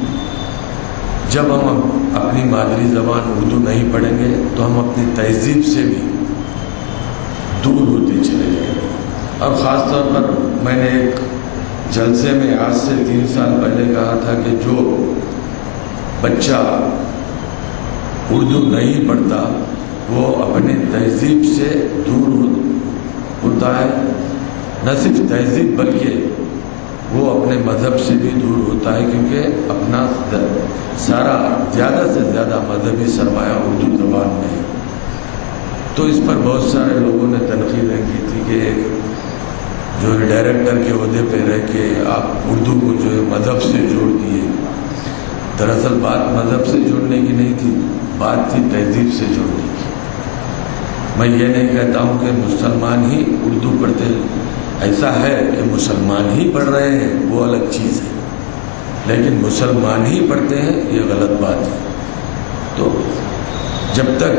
جب ہم اپنی مادری زبان اردو نہیں پڑھیں گے تو ہم اپنی تہذیب سے بھی دور ہوتے چلے جائیں گے. اور خاص طور پر میں نے ایک جلسے میں آج سے 3 سال پہلے کہا تھا کہ جو بچہ اردو نہیں پڑھتا وہ اپنی تہذیب سے دور ہوتا ہے. نہ صرف تہذیب بلکہ وہ اپنے مذہب سے بھی دور ہوتا ہے, کیونکہ اپنا سارا زیادہ سے زیادہ مذہبی سرمایہ اردو زبان میں ہے. تو اس پر بہت سارے لوگوں نے تنقیدیں کی تھی کہ جو ڈائریکٹر کے عہدے پہ رہ کے آپ اردو کو جو ہے مذہب سے جوڑ دیے. دراصل بات مذہب سے جوڑنے کی نہیں تھی, بات تھی تہذیب سے جوڑنے کی. میں یہ نہیں کہتا ہوں کہ مسلمان ہی اردو پڑھتے ہیں, ایسا ہے کہ مسلمان ہی پڑھ رہے ہیں وہ الگ چیز ہے, لیکن مسلمان ہی پڑھتے ہیں یہ غلط بات ہے. تو جب تک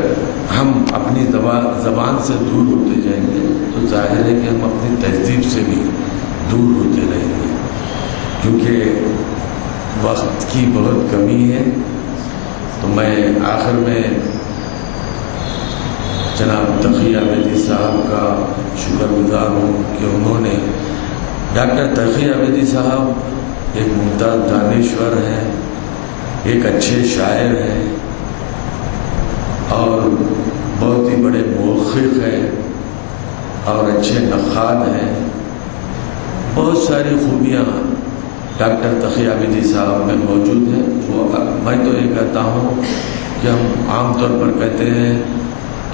ہم اپنی زبان سے دور ہوتے جائیں گے تو ظاہر ہے کہ ہم اپنی تہذیب سے بھی دور ہوتے رہیں گے, کیونکہ وقت کی بہت کمی ہے. تو میں آخر میں جناب تقی عابدی صاحب کا شکر گزار ہوں کہ انہوں نے, ڈاکٹر تقی عابدی صاحب ایک ممتاز دانشور ہیں, ایک اچھے شاعر ہیں اور بہت ہی بڑے محقق ہیں اور اچھے نقاد ہیں. بہت ساری خوبیاں ڈاکٹر تقی عابدی صاحب میں موجود ہیں. میں تو یہ کہتا ہوں کہ ہم عام طور پر کہتے ہیں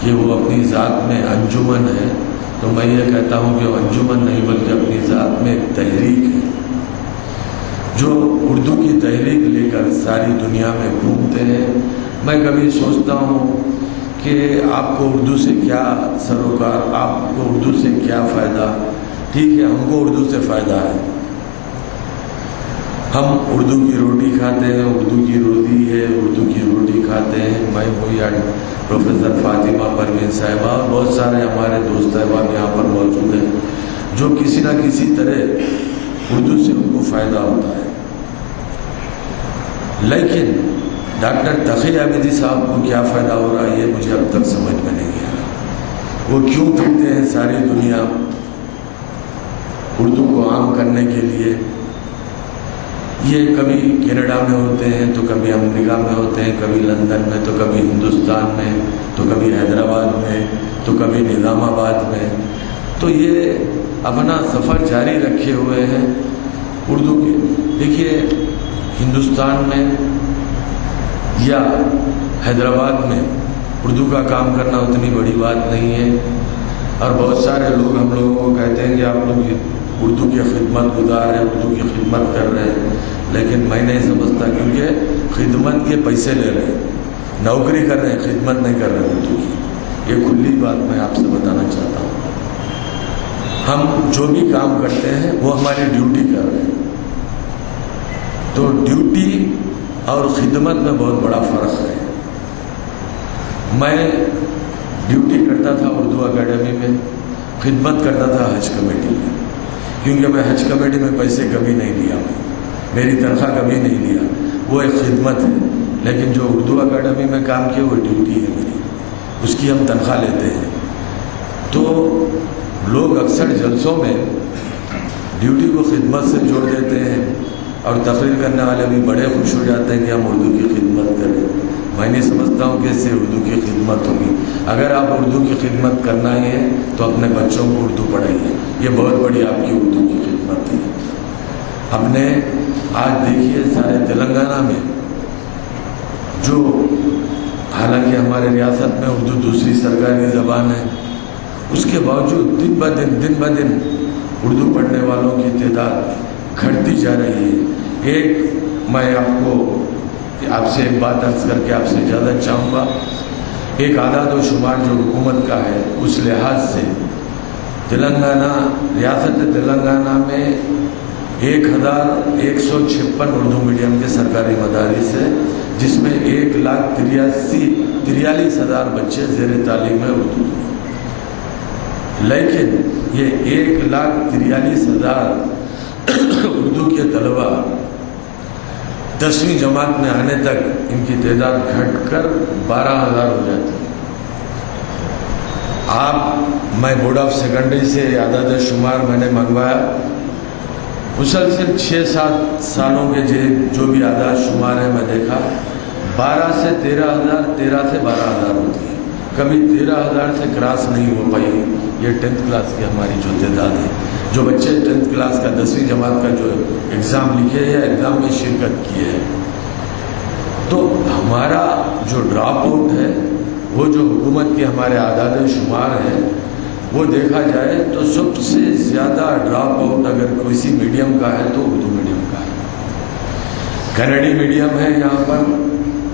کہ وہ اپنی ذات میں انجمن ہے, تو میں یہ کہتا ہوں کہ وہ انجمن نہیں بلکہ اپنی ذات میں ایک تحریک ہے جو اردو کی تحریک لے کر ساری دنیا میں گھومتے ہیں. میں کبھی سوچتا ہوں کہ آپ کو اردو سے کیا سروکار, آپ کو اردو سے کیا فائدہ. ٹھیک ہے, ہم کو اردو سے فائدہ ہے, ہم اردو کی روٹی کھاتے ہیں, اردو کی روزی ہے, اردو کی روٹی کھاتے ہیں. میں وہی پروفیسر فاطمہ پروین صاحبہ اور بہت سارے ہمارے دوست احباب یہاں پر موجود ہیں جو کسی نہ کسی طرح اردو سے ان کو فائدہ ہوتا ہے. لیکن ڈاکٹر تقی عابدی صاحب کو کیا فائدہ ہو رہا ہے یہ مجھے اب تک سمجھ میں نہیں آ رہا. وہ کیوں پھرتے ہیں ساری دنیا اردو کو عام کرنے کے لیے. یہ کبھی کینیڈا میں ہوتے ہیں تو کبھی امریکہ میں ہوتے ہیں, کبھی لندن میں تو کبھی ہندوستان میں تو کبھی حیدرآباد میں تو کبھی نظام آباد میں. تو یہ اپنا سفر جاری رکھے ہوئے ہیں اردو کے. دیکھیے ہندوستان میں یا حیدرآباد میں اردو کا کام کرنا اتنی بڑی بات نہیں ہے, اور بہت سارے لوگ ہم لوگوں کو کہتے ہیں کہ آپ لوگ اردو کی خدمت گزار ہیں, اردو کی خدمت کر رہے ہیں. لیکن میں نہیں سمجھتا, کیونکہ خدمت کے پیسے لے رہے ہیں, نوکری کر رہے ہیں, خدمت نہیں کر رہے اردو کی. یہ کھلی بات میں آپ سے بتانا چاہتا ہوں. ہم جو بھی کام کرتے ہیں وہ ہماری ڈیوٹی کر رہے ہیں. تو ڈیوٹی اور خدمت میں بہت بڑا فرق ہے. میں ڈیوٹی کرتا تھا اردو اکیڈمی میں, خدمت کرتا تھا حج کمیٹی میں, کیونکہ میں حج کمیٹی میں پیسے کبھی نہیں لیا, میری تنخواہ کبھی نہیں لیا, وہ ایک خدمت ہے. لیکن جو اردو اکیڈمی میں کام کیا وہ ڈیوٹی ہے میری, اس کی ہم تنخواہ لیتے ہیں. تو لوگ اکثر جلسوں میں ڈیوٹی کو خدمت سے جوڑ دیتے ہیں, اور تقریر کرنے والے بھی بڑے خوش ہو جاتے ہیں کہ ہم اردو کی خدمت کریں. میں نہیں سمجھتا ہوں کہ اس سے اردو کی خدمت ہوگی. اگر آپ اردو کی خدمت کرنا ہی ہے تو اپنے بچوں کو اردو پڑھائیے, یہ بہت بڑی آپ کی اردو کی خدمت ہے. ہم نے آج دیکھیے سارے تلنگانہ میں جو, حالانکہ ہمارے ریاست میں اردو دوسری سرکاری زبان ہے, اس کے باوجود دن بہ دن اردو پڑھنے والوں کی تعداد گھٹتی جا رہی ہے. میں آپ سے ایک بات عرض کر کے آپ سے اجازت چاہوں گا. ایک اعداد و شمار جو حکومت کا ہے اس لحاظ سے ریاست تلنگانہ میں 1156 اردو میڈیم کے سرکاری مدارس ہے, جس میں 1,43,000 بچے زیر تعلیم ہے اردو. لیکن یہ 1,43,000 اردو کے طلبہ 10ویں جماعت میں آنے تک ان کی تعداد گھٹ کر 12,000 ہو جاتی ہے. میں بورڈ آف سیکنڈری سے اعداد و شمار میں نے منگوایا, مسلسل 6-7 سالوں کے جو بھی اعداد شمار ہے میں دیکھا 12 سے 13,000, 13 سے 12,000 ہوتی ہے, کبھی 13,000 سے کراس نہیں ہو پائی. یہ 10th کلاس کی ہماری جو تعداد ہے, جو بچے 10th کلاس کا 10ویں جماعت کا جو ایگزام لکھے یا ایگزام میں شرکت کیے ہیں. تو ہمارا جو ڈراپ آؤٹ ہے, وہ جو حکومت کے ہمارے اعداد و شمار ہے, وہ دیکھا جائے تو سب سے زیادہ ڈراپ آؤٹ اگر کسی میڈیم کا ہے تو اردو میڈیم کا ہے. کنڑی میڈیم ہے, یہاں پر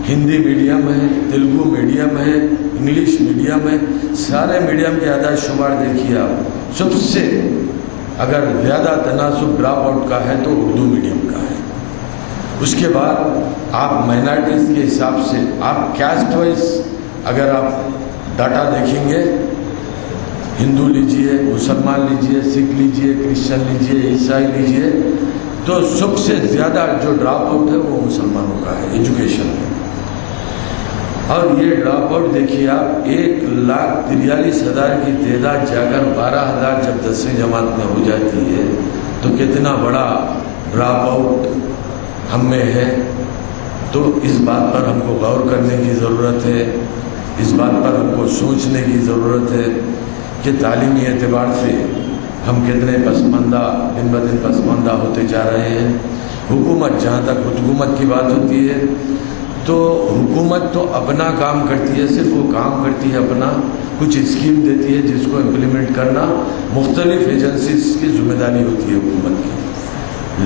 ہندی میڈیم ہے, تیلگو میڈیم ہے, انگلش میڈیم ہے, سارے میڈیم کے اعداد شمار دیکھیے آپ. سب سے اگر زیادہ تناسب ڈراپ آؤٹ کا ہے تو اردو میڈیم کا ہے. اس کے بعد آپ مائنارٹیز کے حساب سے آپ کاسٹ وائز اگر آپ ڈاٹا دیکھیں گے, ہندو لیجئے, مسلمان لیجئے, سکھ لیجئے, کرسچن لیجئے, عیسائی لیجئے, تو سب سے زیادہ جو ڈراپ آؤٹ ہے وہ مسلمانوں کا ہے ایجوکیشن میں. اور یہ ڈراپ آؤٹ دیکھیے آپ 1,43,000 کی تعداد جا کر 12,000 جب 10ویں جماعت میں ہو جاتی ہے تو کتنا بڑا ڈراپ آؤٹ ہم میں ہے. تو اس بات پر ہم کو غور کرنے کی ضرورت ہے, اس بات پر ہم کو سوچنے کی ضرورت ہے کہ تعلیمی اعتبار سے ہم کتنے پسماندہ دن بہ دن پسماندہ ہوتے جا رہے ہیں. حکومت, جہاں تک حکومت کی بات ہوتی ہے تو حکومت تو اپنا کام کرتی ہے, صرف وہ کام کرتی ہے اپنا, کچھ اسکیم دیتی ہے جس کو امپلیمنٹ کرنا مختلف ایجنسیز کی ذمہ داری ہوتی ہے حکومت کی.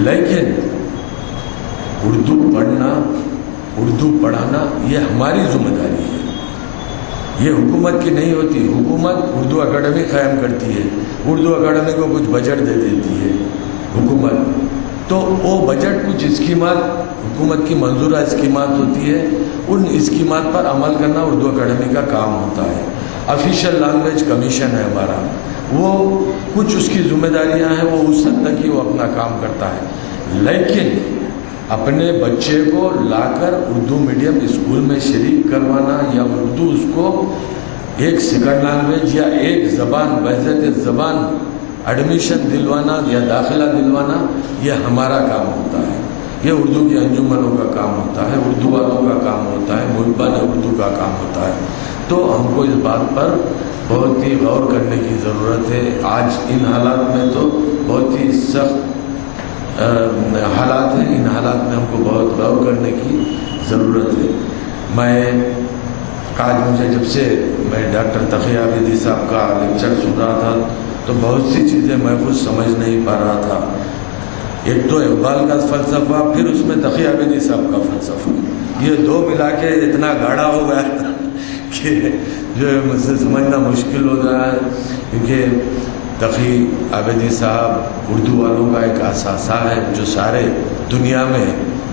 لیکن اردو پڑھنا, اردو پڑھانا یہ ہماری ذمہ داری ہے, یہ حکومت کی نہیں ہوتی. حکومت اردو اکیڈمی قائم کرتی ہے, اردو اکیڈمی کو کچھ بجٹ دے دیتی ہے حکومت, تو وہ بجٹ کچھ اسکیمات حکومت کی منظورہ اسکیمات ہوتی ہے, ان اسکیمات پر عمل کرنا اردو اکیڈمی کا کام ہوتا ہے. آفیشیل لینگویج کمیشن ہے ہمارا, وہ کچھ اس کی ذمہ داریاں ہیں, وہ اس حد تک ہی وہ اپنا کام کرتا ہے. لیکن اپنے بچے کو لا کر اردو میڈیم اسکول میں شریک کروانا یا اردو اس کو ایک سیکنڈ لینگویج یا ایک زبان بحیثیت زبان ایڈمیشن دلوانا یا داخلہ دلوانا, یہ ہمارا کام ہوتا ہے. یہ اردو کی انجمنوں کا کام ہوتا ہے, اردو والوں کا کام ہوتا ہے, محبان اردو کا کام ہوتا ہے. تو ہم کو اس بات پر بہت ہی غور کرنے کی ضرورت ہے. آج ان حالات میں تو بہت ہی سخت حالات ہیں, ان حالات میں ہم کو بہت غور کرنے کی ضرورت ہے. آج مجھے جب سے میں ڈاکٹر تقی عابدی صاحب کا لیکچر سن رہا تھا تو بہت سی چیزیں میں خود سمجھ نہیں پا رہا تھا. ایک تو اقبال کا فلسفہ, پھر اس میں تقی عابدی صاحب کا فلسفہ, یہ دو ملا کے اتنا گاڑھا ہو گیا تھا کہ جو ہے مجھ سے سمجھنا مشکل ہو رہا ہے. کیونکہ تقی عابدی صاحب اردو والوں کا ایک اثاثہ ہے جو سارے دنیا میں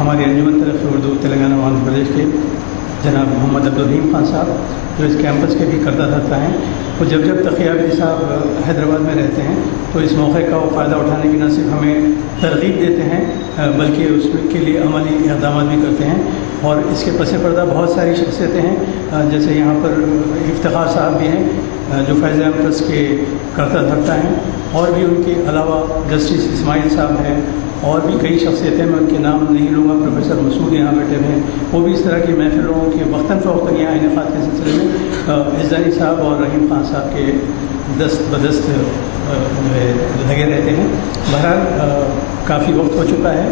ہماری انجمن طرف اردو تلنگانہ و آندھرا پردیش کے جناب محمد عبدالرحیم خان صاحب جو اس کیمپس کے بھی کردہ دھرتا ہیں، وہ جب تقی عابدی صاحب حیدرآباد میں رہتے ہیں تو اس موقع کا وہ فائدہ اٹھانے کی نہ صرف ہمیں ترغیب دیتے ہیں بلکہ اس کے لیے عملی اقدامات بھی کرتے ہیں. اور اس کے پس پردہ بہت ساری شخصیتیں ہیں، جیسے یہاں پر افتخار صاحب بھی ہیں جو فیض عام ٹرسٹ کے کرتا دھرتا ہیں، اور بھی ان کے علاوہ جسٹس اسماعیل صاحب ہیں، اور بھی کئی شخصیتیں، میں ان کے نام نہیں لوں گا. پروفیسر مسعود یہاں بیٹھے ہوئے ہیں، وہ بھی اس طرح کی محفلوں کے وقتاً فوقتاً یہاں انعقاد کے سلسلے میں عزانی صاحب اور رحیم خان صاحب کے دست بدست جو ہے لگے رہتے ہیں. بہرحال کافی وقت ہو چکا ہے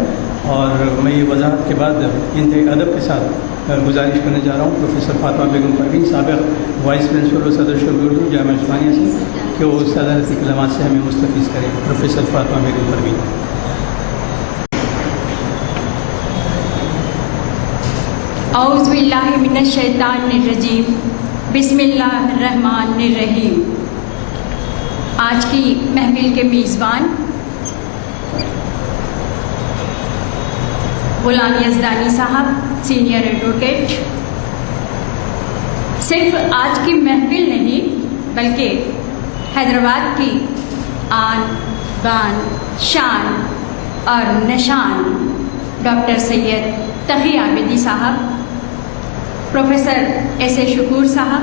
اور میں یہ وضاحت کے بعد انتہائی ادب کے ساتھ گزارش کرنے جا رہا ہوں پروفیسر فاطمہ بیگم پروین، سابق وائس پرنسپل و صدر شعبہ اردو جامعہ عثمانیہ سے، کہ وہ صدارتی کلمات سے ہمیں مستفیض کریں. پروفیسر فاطمہ بیگم پروین. اعوذ باللہ من الشیطان الرجیم، بسم اللہ الرحمن الرحیم. آج کی محفل کے میزبان غلام یزدانی صاحب، سینئر ایڈوکیٹ، صرف آج کی محفل نہیں بلکہ حیدرآباد کی آن بان شان اور نشان ڈاکٹر سید تقی عابدی صاحب، پروفیسر ایس اے شکور صاحب،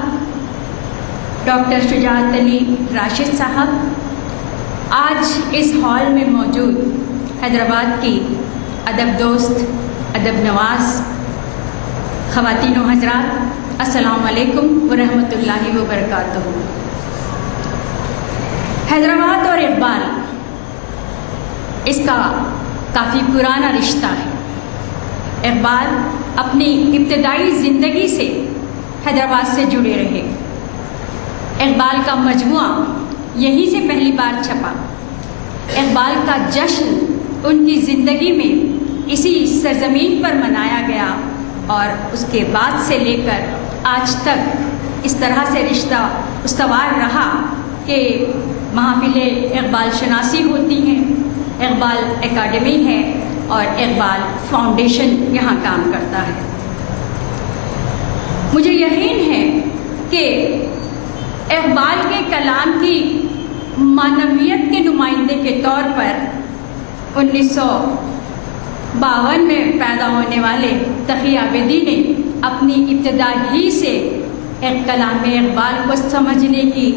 ڈاکٹر شجاعت علی راشد صاحب، آج اس ہال میں موجود حیدرآباد کی ادب دوست، ادب نواز خواتین و حضرات، السلام علیکم ورحمۃ اللہ وبرکاتہ. حیدرآباد اور اقبال، اس کا کافی پرانا رشتہ ہے. اقبال اپنی ابتدائی زندگی سے حیدرآباد سے جڑے رہے. اقبال کا مجموعہ یہیں سے پہلی بار چھپا. اقبال کا جشن ان کی زندگی میں اسی سرزمین پر منایا گیا اور اس کے بعد سے لے کر آج تک اس طرح سے رشتہ استوار رہا کہ محافل اقبال شناسی ہوتی ہیں، اقبال اکیڈمی ہے اور اقبال فاؤنڈیشن یہاں کام کرتا ہے. مجھے یقین ہے کہ اقبال کے کلام کی معنویت کے نمائندے کے طور پر 1952 میں پیدا ہونے والے تقی عابدی نے اپنی ابتدا ہی سے کلام اقبال کو سمجھنے کی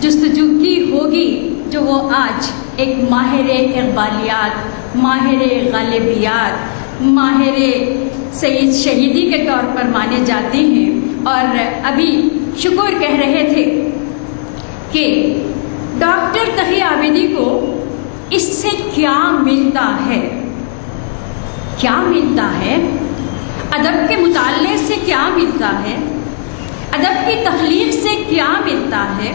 جستجو کی ہوگی، جو وہ آج ایک ماہر اقبالیات، ماہر غالبیات، ماہر سعید شہیدی کے طور پر مانے جاتے ہیں. اور ابھی شکور کہہ رہے تھے کہ ڈاکٹر تقی عابدی کو اس سے کیا ملتا ہے، کیا ملتا ہے، ادب کے مطالعے سے کیا ملتا ہے، ادب کی تخلیق سے کیا ملتا ہے،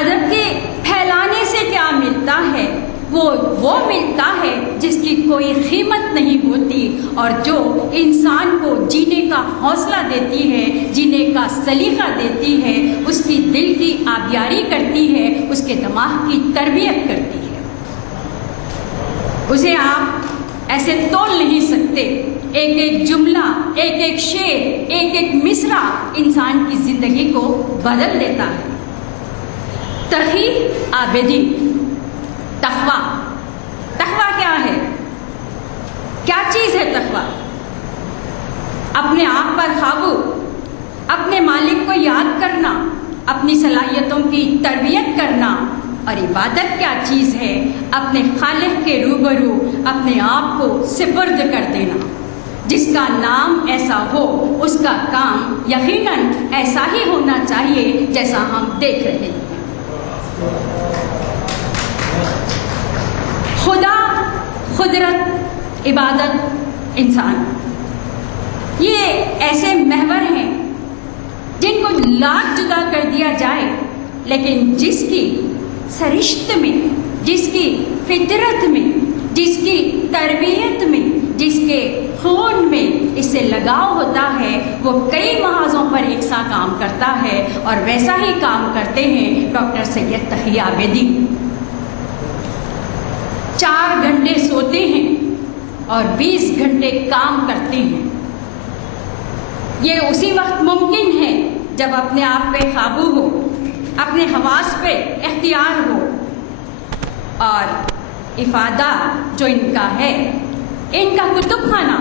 ادب کے پھیلانے سے کیا ملتا ہے. وہ ملتا ہے جس کی کوئی قیمت نہیں ہوتی اور جو انسان کو جینے کا حوصلہ دیتی ہے، جینے کا سلیقہ دیتی ہے، اس کی دل کی آبیاری کرتی ہے، اس کے دماغ کی تربیت کرتی ہے. اسے آپ ایسے تول نہیں سکتے. ایک ایک جملہ، ایک ایک شعر، ایک ایک مصرع انسان کی زندگی کو بدل دیتا ہے. تقی عابدی. تقویٰ. تقویٰ کیا ہے؟ کیا چیز ہے تقویٰ؟ اپنے آپ پر قابو، اپنے مالک کو یاد کرنا، اپنی صلاحیتوں کی تربیت کرنا. اور عبادت کیا چیز ہے؟ اپنے خالق کے روبرو اپنے آپ کو سپرد کر دینا. جس کا نام ایسا ہو اس کا کام یقیناً ایسا ہی ہونا چاہیے جیسا ہم دیکھ رہے ہیں. خدا، قدرت، عبادت، انسان، یہ ایسے محور ہیں جن کو لاکھ جدا کر دیا جائے لیکن جس کی سرشت میں، جس کی فطرت میں، جس کی تربیت میں، جس کے خون میں اس سے لگاؤ ہوتا ہے، وہ کئی محاذوں پر ایک سا کام کرتا ہے. اور ویسا ہی کام کرتے ہیں ڈاکٹر سید تقی عابدی. 4 گھنٹے سوتے ہیں اور 20 گھنٹے کام کرتے ہیں۔ یہ اسی وقت ممکن ہے جب اپنے آپ پہ قابو ہو، اپنے حواس پہ اختیار ہو، اور افادہ جو ان کا ہے، ان کا کتب خانہ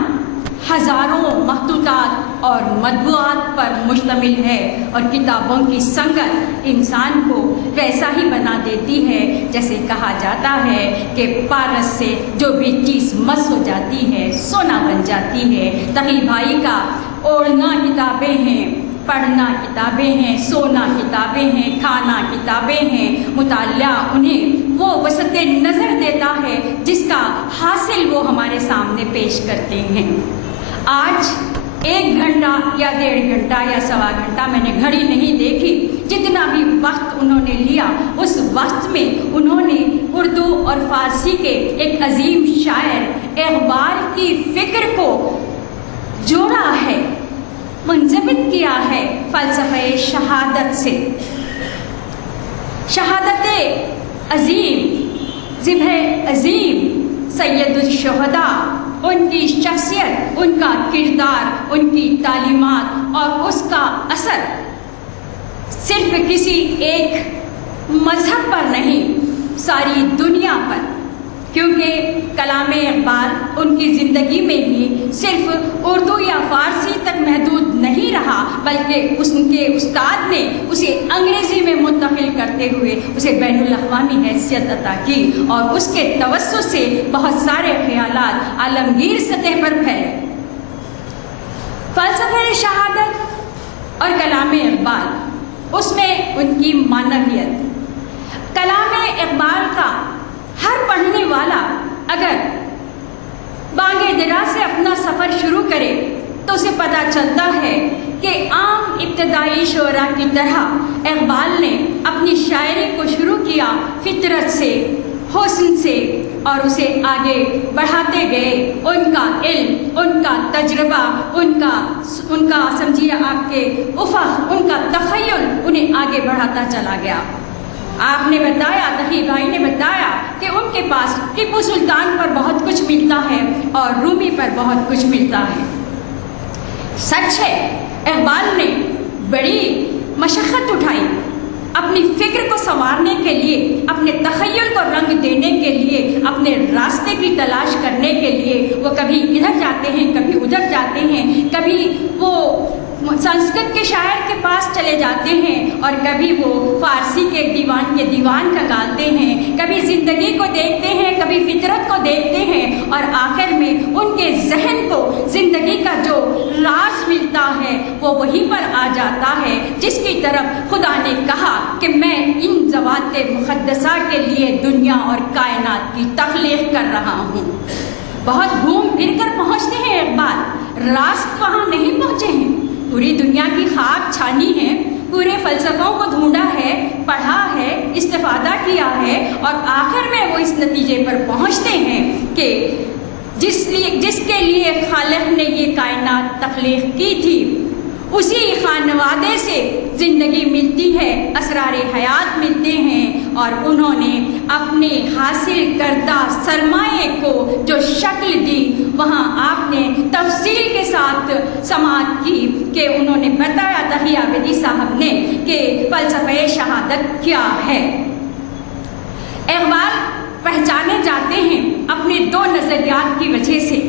ہزاروں مخطوطات اور مطبوعات پر مشتمل ہے، اور کتابوں کی سنگت انسان کو ویسا ہی بنا دیتی ہے جیسے کہا جاتا ہے کہ پارس سے جو بھی چیز مس ہو جاتی ہے سونا بن جاتی ہے۔ تقی بھائی کا اوڑھنا کتابیں ہیں، پڑھنا کتابیں ہیں، سونا کتابیں ہیں، کھانا کتابیں ہیں، مطالعہ انہیں وہ وسعت نظر دیتا ہے جس کا حاصل وہ ہمارے سامنے پیش کرتے ہیں۔ آج 1 گھنٹہ یا 1.5 گھنٹہ یا 1.25 گھنٹہ میں نے گھڑی نہیں دیکھی، جتنا بھی وقت انہوں نے لیا اس وقت میں انہوں نے اردو اور فارسی کے ایک عظیم شاعر اقبال کی فکر کو جوڑا ہے، منضبط کیا ہے فلسفہ شہادت سے۔ شہادت عظیم، ذبح عظیم سید الشہداء، ان کی شخصیت، ان کا کردار، ان کی تعلیمات اور اس کا اثر صرف کسی ایک مذہب پر نہیں، ساری دنیا پر، کیونکہ کلام اقبال ان کی زندگی میں ہی صرف اردو یا فارسی تک محدود نہیں رہا، بلکہ اس کے استاد نے اسے انگریزی میں منتقل کرتے ہوئے اسے بین الاقوامی حیثیت عطا کی، اور اس کے توسط سے بہت سارے خیالات عالمگیر سطح پر پھیلے۔ فلسفہ شہادت اور کلام اقبال، اس میں ان کی معنویت، کلام اقبال کا ہر پڑھنے والا اگر بانگ درا سے اپنا سفر شروع کرے تو اسے پتہ چلتا ہے کہ عام ابتدائی شعراء کی طرح اقبال نے اپنی شاعری کو شروع کیا فطرت سے، حسن سے، اور اسے آگے بڑھاتے گئے۔ ان کا علم، ان کا تجربہ، ان کا سمجھیے آپ کے افق، ان کا تخیل انہیں آگے بڑھاتا چلا گیا۔ آپ نے بتایا، تقی بھائی نے بتایا کہ ان کے پاس ٹیپو سلطان پر بہت کچھ ملتا ہے اور رومی پر بہت کچھ ملتا ہے۔ سچ ہے، اقبال نے بڑی مشقت اٹھائی اپنی فکر کو سنوارنے کے لیے، اپنے تخیل کو رنگ دینے کے لیے، اپنے راستے کی تلاش کرنے کے لیے۔ وہ کبھی ادھر جاتے ہیں، کبھی ادھر جاتے ہیں، کبھی وہ سنسکرت کے شاعر کے پاس چلے جاتے ہیں اور کبھی وہ فارسی کے دیوان کا گالتے ہیں، کبھی زندگی کو دیکھتے ہیں، کبھی فطرت کو دیکھتے ہیں، اور آخر میں ان کے ذہن کو زندگی کا جو راز ملتا ہے وہ وہیں پر آ جاتا ہے جس کی طرف خدا نے کہا کہ میں ان ذوات مقدسہ کے لیے دنیا اور کائنات کی تخلیق کر رہا ہوں۔ بہت گھوم پھر کر پہنچتے ہیں اقبال، راست وہاں نہیں پہنچے ہیں، پوری دنیا کی خاک چھانی ہے، پورے فلسفوں کو ڈھونڈا ہے، پڑھا ہے، استفادہ کیا ہے، اور آخر میں وہ اس نتیجے پر پہنچتے ہیں کہ جس کے لیے خالق نے یہ کائنات تخلیق کی تھی اسی خانوادے سے زندگی ملتی ہے، اسرار حیات ملتے ہیں، اور انہوں نے اپنے حاصل کردہ سرمایے کو جو شکل دی وہاں آپ نے تفصیل کے ساتھ سماعت کی کہ انہوں نے بتایا تقی عابدی صاحب نے کہ فلسفہ شہادت کیا ہے۔ اقبال پہچانے جاتے ہیں اپنے 2 نظریات کی وجہ سے،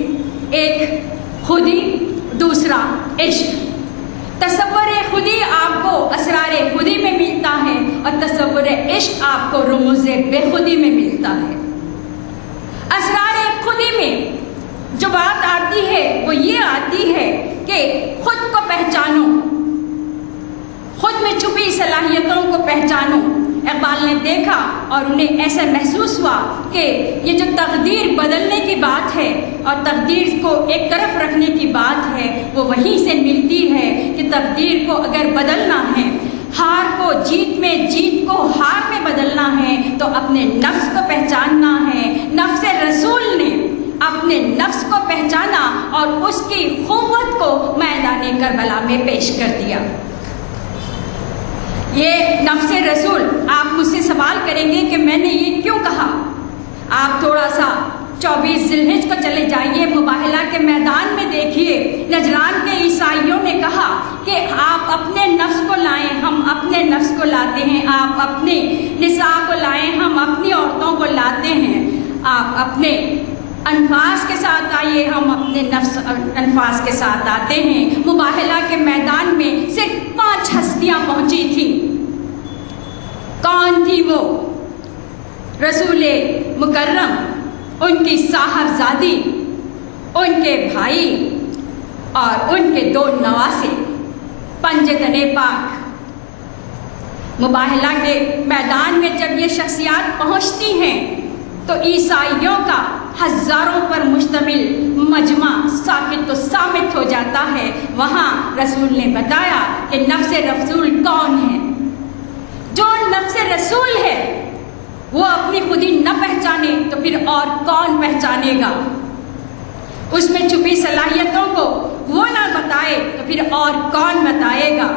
ایک خودی، دوسرا عشق۔ تصور خودی آپ کو اسرار خودی میں ملتا ہے اور تصور عشق آپ کو رموز بے خودی میں ملتا ہے۔ اسرار خودی میں جو بات آتی ہے وہ یہ آتی ہے کہ خود کو پہچانو، خود میں چھپی صلاحیتوں کو پہچانو۔ اقبال نے دیکھا اور انہیں ایسا محسوس ہوا کہ یہ جو تقدیر بدلنے کی بات ہے اور تقدیر کو ایک طرف رکھنے کی بات ہے وہ وہیں سے ملتی ہے کہ تقدیر کو اگر بدلنا ہے، ہار کو جیت میں، جیت کو ہار میں بدلنا ہے تو اپنے نفس کو پہچاننا ہے۔ نفس رسول نے اپنے نفس کو پہچانا اور اس کی قوت کو میدان کربلا میں پیش کر دیا۔ یہ نفس رسول، آپ مجھ سے سوال کریں گے کہ میں نے یہ کیوں کہا، آپ تھوڑا سا 24 ذی‌الحجہ کو چلے جائیے، مباہلہ کے میدان میں دیکھیے، نجران کے عیسائیوں نے کہا کہ آپ اپنے نفس کو لائیں، ہم اپنے نفس کو لاتے ہیں، آپ اپنے نساء کو لائیں، ہم اپنی عورتوں کو لاتے ہیں، آپ اپنے انفاس کے ساتھ آئیے، ہم اپنے نفس انفاس کے ساتھ آتے ہیں۔ مباہلہ کے میدان میں صرف 5 ہستیاں پہنچی تھیں۔ کون تھی وہ؟ رسول مکرم، ان کی صاحبزادی، ان کے بھائی اور ان کے 2 نواسے، پنجتن پاک۔ مباہلہ کے میدان میں جب یہ شخصیات پہنچتی ہیں تو عیسائیوں کا ہزاروں پر مشتمل مجمع ساکت و صامت ہو جاتا ہے۔ وہاں رسول نے بتایا کہ نفس رسول کون ہے۔ جو نفس رسول ہے وہ اپنی خودی نہ پہچانے تو پھر اور کون پہچانے گا؟ اس میں چھپی صلاحیتوں کو وہ نہ بتائے تو پھر اور کون بتائے گا؟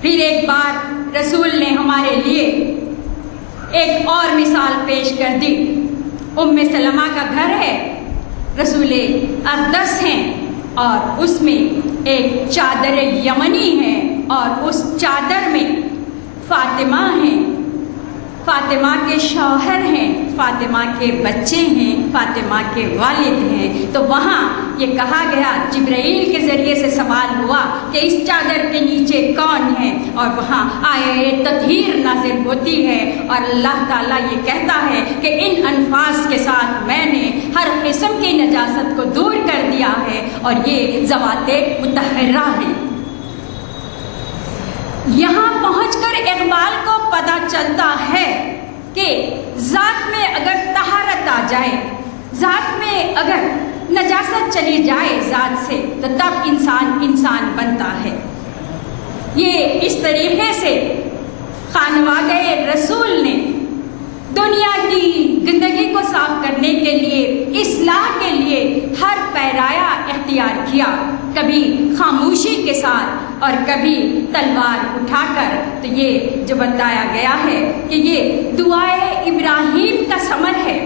پھر ایک بار رسول نے ہمارے لیے ایک اور مثال پیش کر دی۔ ام سلمہ کا گھر ہے، رسول اقدس ہیں، اور اس میں ایک چادر یمنی ہے، اور اس چادر میں فاطمہ ہیں، فاطمہ کے شوہر ہیں، فاطمہ کے بچے ہیں، فاطمہ کے والد ہیں۔ تو وہاں یہ کہا گیا، جبرائیل کے ذریعے سے سوال ہوا کہ اس چادر کے نیچے کون ہے، اور وہاں آیہ تطہیر نازل ہوتی ہے، اور اللہ تعالیٰ یہ کہتا ہے کہ ان انفاس کے ساتھ میں نے ہر قسم کی نجاست کو دور کر دیا ہے، اور یہ ذوات مطہرہ ہیں۔ یہاں پہنچ کر اقبال کو پتہ چلتا ہے کہ ذات میں اگر طہارت آ جائے، ذات میں اگر نجاست چلی جائے ذات سے، تو تب انسان بنتا ہے۔ یہ اس طریقے سے خانوادہ رسول نے دنیا کی گندگی کو صاف کرنے کے لیے، اصلاح کے لیے ہر پیرایا اختیار کیا، کبھی خاموشی کے ساتھ اور کبھی تلوار اٹھا کر۔ تو یہ جو بتایا گیا ہے کہ یہ دعائے ابراہیم کا ثمر ہے۔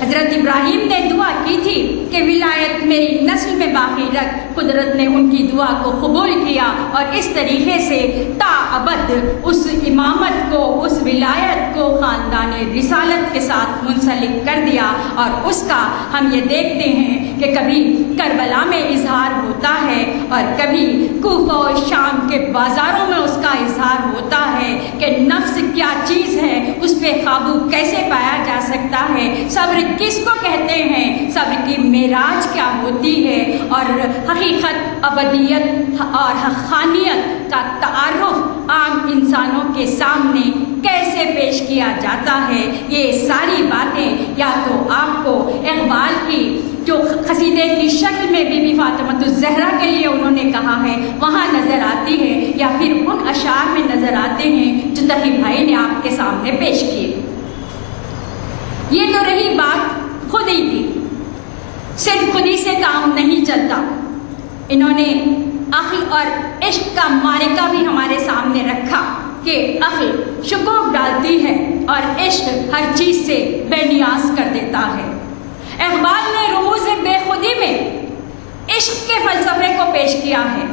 حضرت ابراہیم نے دعا کی تھی کہ ولایت میری نسل میں باقی رکھ، قدرت نے ان کی دعا کو قبول کیا، اور اس طریقے سے تا ابد اس امامت کو، اس ولایت کو خاندان رسالت کے ساتھ منسلک کر دیا۔ اور اس کا ہم یہ دیکھتے ہیں کہ کبھی کربلا میں اظہار ہوتا ہے، اور کبھی کوفہ و شام کے بازاروں میں اس کا اظہار ہوتا ہے کہ نفس کیا چیز ہے، اس پہ قابو کیسے پایا جا سکتا ہے، صبر کس کو کہتے ہیں، صبر کی معراج کیا ہوتی ہے، اور حقیقت، ابدیت اور حقانیت کا تعارف عام انسانوں کے سامنے کیسے پیش کیا جاتا ہے۔ یہ ساری باتیں یا تو آپ کو اقبال کی جو قصیدے کی شکل میں بی بی فاطمۃ الزہرا کے لیے انہوں نے کہا ہے وہاں نظر آتی ہے، یا پھر ان اشعار میں نظر آتے ہیں جو تقی بھائی نے آپ کے سامنے پیش کیے۔ یہ تو رہی بات خودی کی، صرف خودی سے کام نہیں چلتا۔ انہوں نے عقل اور عشق کا معرکہ بھی ہمارے سامنے رکھا کہ عقل شکوک ڈالتی ہے اور عشق ہر چیز سے بے نیاز کر دیتا ہے۔ اقبال نے رموز بے خودی میں عشق کے فلسفے کو پیش کیا ہے،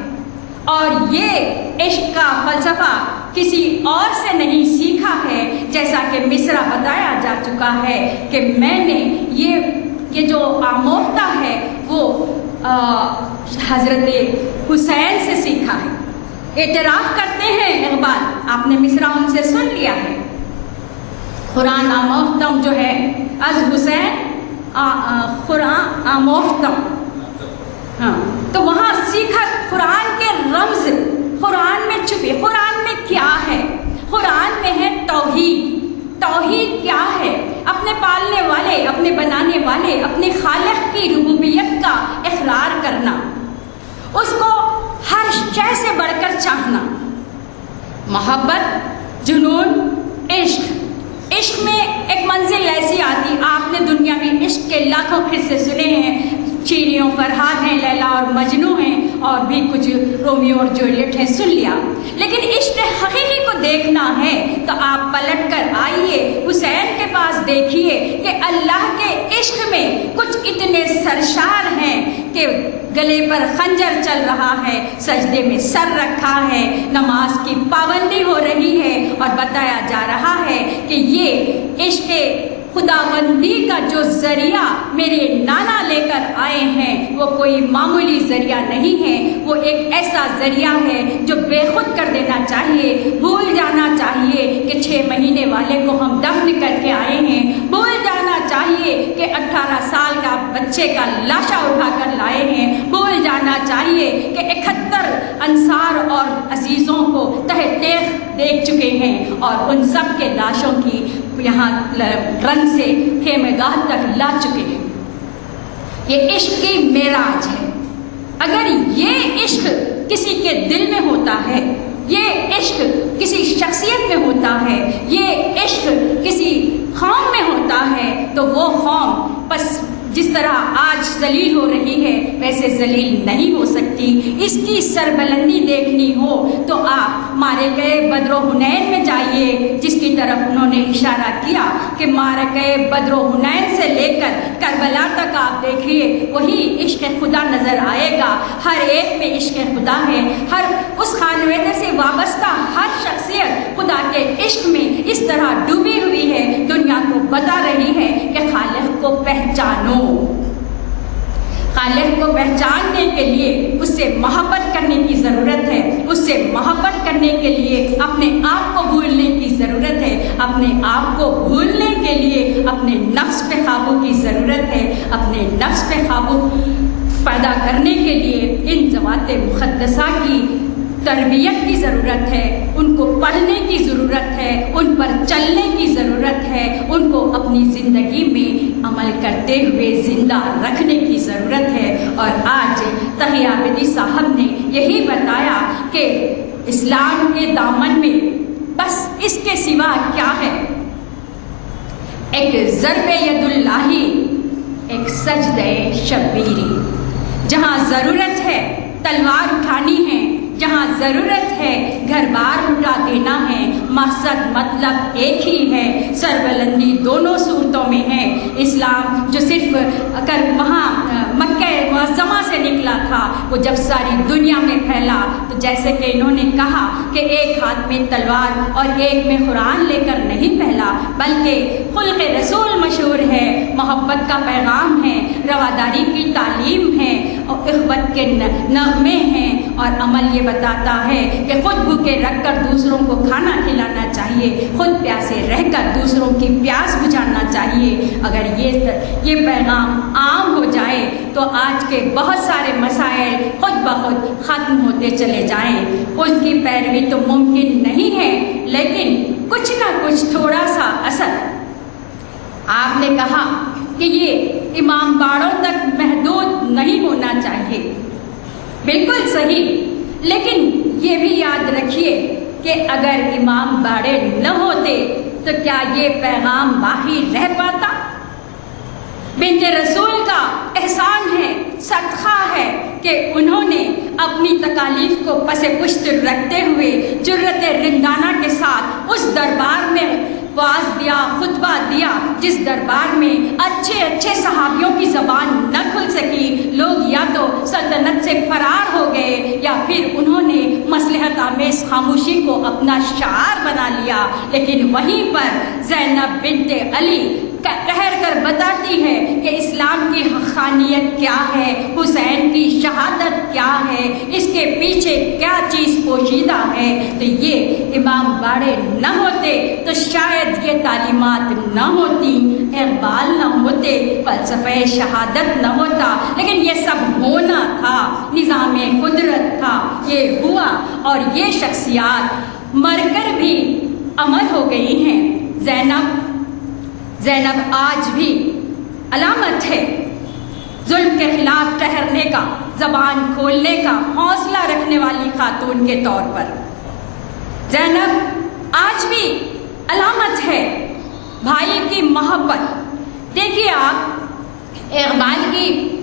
اور یہ عشق کا فلسفہ کسی اور سے نہیں سیکھا ہے، جیسا کہ مصرع بتایا جا چکا ہے کہ میں نے یہ جو آموختہ ہے وہ حضرت حسین سے سیکھا ہے۔ اعتراف کرتے ہیں اقبال، آپ نے مصرع ان سے سن لیا ہے، قرآن آموختم جو ہے از حسین قرآن آموختم، ہاں، تو وہاں سیکھا قرآن کے رمز قرآن میں چھپے۔ قرآن میں کیا ہے؟ قرآن میں ہے توحید۔ توحید کیا ہے؟ اپنے پالنے والے، اپنے بنانے والے، اپنے خالق کی ربوبیت کا اقرار کرنا، اس کو ہر شے سے بڑھ کر چاہنا، محبت، جنون، عشق۔ عشق میں ایک منزل ایسی آتی، آپ نے دنیاوی عشق کے لاکھوں قصے سنے ہیں، شیریوں فرحاد ہیں، لیلا اور مجنو ہیں، اور بھی کچھ رومیو اور جولیٹ ہیں، سن لیا. لیکن عشق حقیقی کو دیکھنا ہے تو آپ پلٹ کر آئیے حسین کے پاس، دیکھیے کہ اللہ کے عشق میں کچھ اتنے سرشار ہیں کہ گلے پر خنجر چل رہا ہے، سجدے میں سر رکھا ہے، نماز کی پابندی ہو رہی ہے، اور بتایا جا رہا ہے کہ یہ عشق خداوندی کا جو ذریعہ میرے نانا لے کر آئے ہیں وہ کوئی معمولی ذریعہ نہیں ہے، وہ ایک ایسا ذریعہ ہے جو بے خود کر دینا چاہیے، بھول جانا چاہیے کہ 6 مہینے والے کو ہم دفن کر کے آئے ہیں، بھول جانا چاہیے کہ 18 سال کا بچے کا لاشا اٹھا کر لائے ہیں، بھول جانا چاہیے کہ 71 انصار اور عزیزوں کو تہ تیغ دیکھ چکے ہیں، اور ان سب کے لاشوں کی یہاں رن سے خیمہ گاہ تک لا چکے ہیں. یہ عشق کی معراج ہے. اگر یہ عشق کسی کے دل میں ہوتا ہے، یہ عشق کسی شخصیت میں ہوتا ہے، یہ عشق کسی قوم میں ہوتا ہے، تو وہ قوم بس جس طرح آج ذلیل ہو رہی ہے ویسے ذلیل نہیں ہو سکتی. اس کی سربلندی دیکھنی ہو تو آپ مارے گئے بدر و حنین میں جائیے، جس کی طرف انہوں نے اشارہ کیا کہ مارے گئے بدر و حنین سے لے کر کربلا تک آپ دیکھیے وہی عشق خدا نظر آئے گا. ہر ایک میں عشق خدا ہے، ہر اس خانوادے سے وابستہ ہر شخصیت خدا کے عشق میں اس طرح ڈوبی ہوئی ہے، دنیا کو بتا رہی ہے کہ خالق کو پہچانو. خالق کو پہچاننے کے لیے اس سے محبت کرنے کی ضرورت ہے، اس سے محبت کرنے کے لیے اپنے آپ کو بھولنے کی ضرورت ہے، اپنے آپ کو بھولنے کے لیے اپنے نفس پہ قابو کی ضرورت ہے، اپنے نفس پہ قابو پیدا کرنے کے لیے ان ذوات مقدسہ کی تربیت کی ضرورت ہے، ان کو پڑھنے کی ضرورت ہے، ان پر چلنے کی ضرورت ہے، ان کو اپنی زندگی میں عمل کرتے ہوئے زندہ رکھنے کی ضرورت ہے. اور آج تقی عابدی صاحب نے یہی بتایا کہ اسلام کے دامن میں بس اس کے سوا کیا ہے؟ ایک ضرب ید اللہ، ایک سجدہ شبیری. جہاں ضرورت ہے تلوار اٹھانی ہے، جہاں ضرورت ہے گھر بار اٹھا دینا ہے، مقصد مطلب ایک ہی ہے، سربلندی دونوں صورتوں میں ہے. اسلام جو صرف اگر وہاں مکہ معظمہ سے نکلا تھا، وہ جب ساری دنیا میں پھیلا تو جیسے کہ انہوں نے کہا کہ ایک ہاتھ میں تلوار اور ایک میں قرآن لے کر نہیں پھیلا، بلکہ خلق رسول مشہور ہے، محبت کا پیغام ہے، رواداری کی تعلیم ہے، اور اخوت کے نغمے ہیں، اور عمل یہ بتاتا ہے کہ خود بھوکے رکھ کر دوسروں کو کھانا کھلانا چاہیے، خود پیاسے رہ کر دوسروں کی پیاس بجھانا چاہیے. اگر یہ پیغام عام ہو جائے تو آج کے بہت سارے مسائل خود بخود ختم ہوتے چلے جائیں. ان کی پیروی تو ممکن نہیں ہے، لیکن کچھ نہ کچھ تھوڑا سا اثر. آپ نے کہا کہ یہ امام باڑوں تک محدود نہیں ہونا چاہیے، بالکل صحیح، لیکن یہ بھی یاد رکھیے کہ اگر امام باڑے نہ ہوتے تو کیا یہ پیغام باقی رہ پاتا؟ بنت رسول کا احسان ہے، صدقہ ہے کہ انہوں نے اپنی تکالیف کو پس پشت رکھتے ہوئے جرت رندانہ کے ساتھ اس دربار میں واعظ دیا، خطبہ دیا جس دربار میں اچھے صحابیوں کی زبان نہ کھل سکی. لوگ یا تو سلطنت سے فرار ہو گئے یا پھر انہوں نے مصلحت آمیز خاموشی کو اپنا شعار بنا لیا. لیکن وہیں پر زینب بنت علی ٹھہر کر بتاتی ہے کہ اسلام کی حقانیت کیا ہے، حسین کی شہادت کیا ہے، اس کے پیچھے کیا چیز پوشیدہ ہے. تو یہ امام باڑے نہ ہوتے تو شاید یہ تعلیمات نہ ہوتی، اقبال نہ ہوتے، فلسفہ شہادت نہ ہوتا، لیکن یہ سب ہونا تھا، نظام قدرت تھا، یہ ہوا. اور یہ شخصیات مر کر بھی امر ہو گئی ہیں. زینب آج بھی علامت ہے ظلم کے خلاف ٹھہرنے کا، زبان کھولنے کا حوصلہ رکھنے والی خاتون کے طور پر. زینب آج بھی علامت ہے بھائی کی محبت. دیکھیے آپ اقبال کی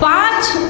5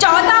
14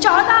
14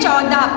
14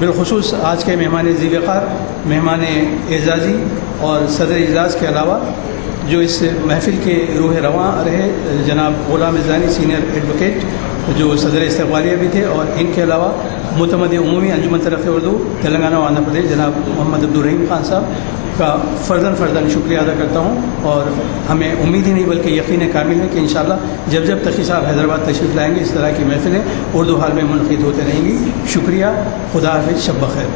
بالخصوص آج کے مہمان ذی وقار، مہمان اعزازی اور صدر اجلاس کے علاوہ جو اس محفل کے روح رواں رہے جناب غلام زانی سینئر ایڈوکیٹ جو صدر استقبالیہ بھی تھے، اور ان کے علاوہ معتمد عمومی انجمن ترقی اردو تلنگانہ و آندھرا پردیش جناب محمد عبدالرحیم خان صاحب کا فرداً شکریہ ادا کرتا ہوں. اور ہمیں امید ہی نہیں بلکہ یقین کامل ہے کہ انشاءاللہ جب جب تقی صاحب حیدرآباد تشریف لائیں گے اس طرح کی محفلیں اردو حال میں منعقد ہوتے رہیں گی. شکریہ. خدا حافظ. شب بخیر.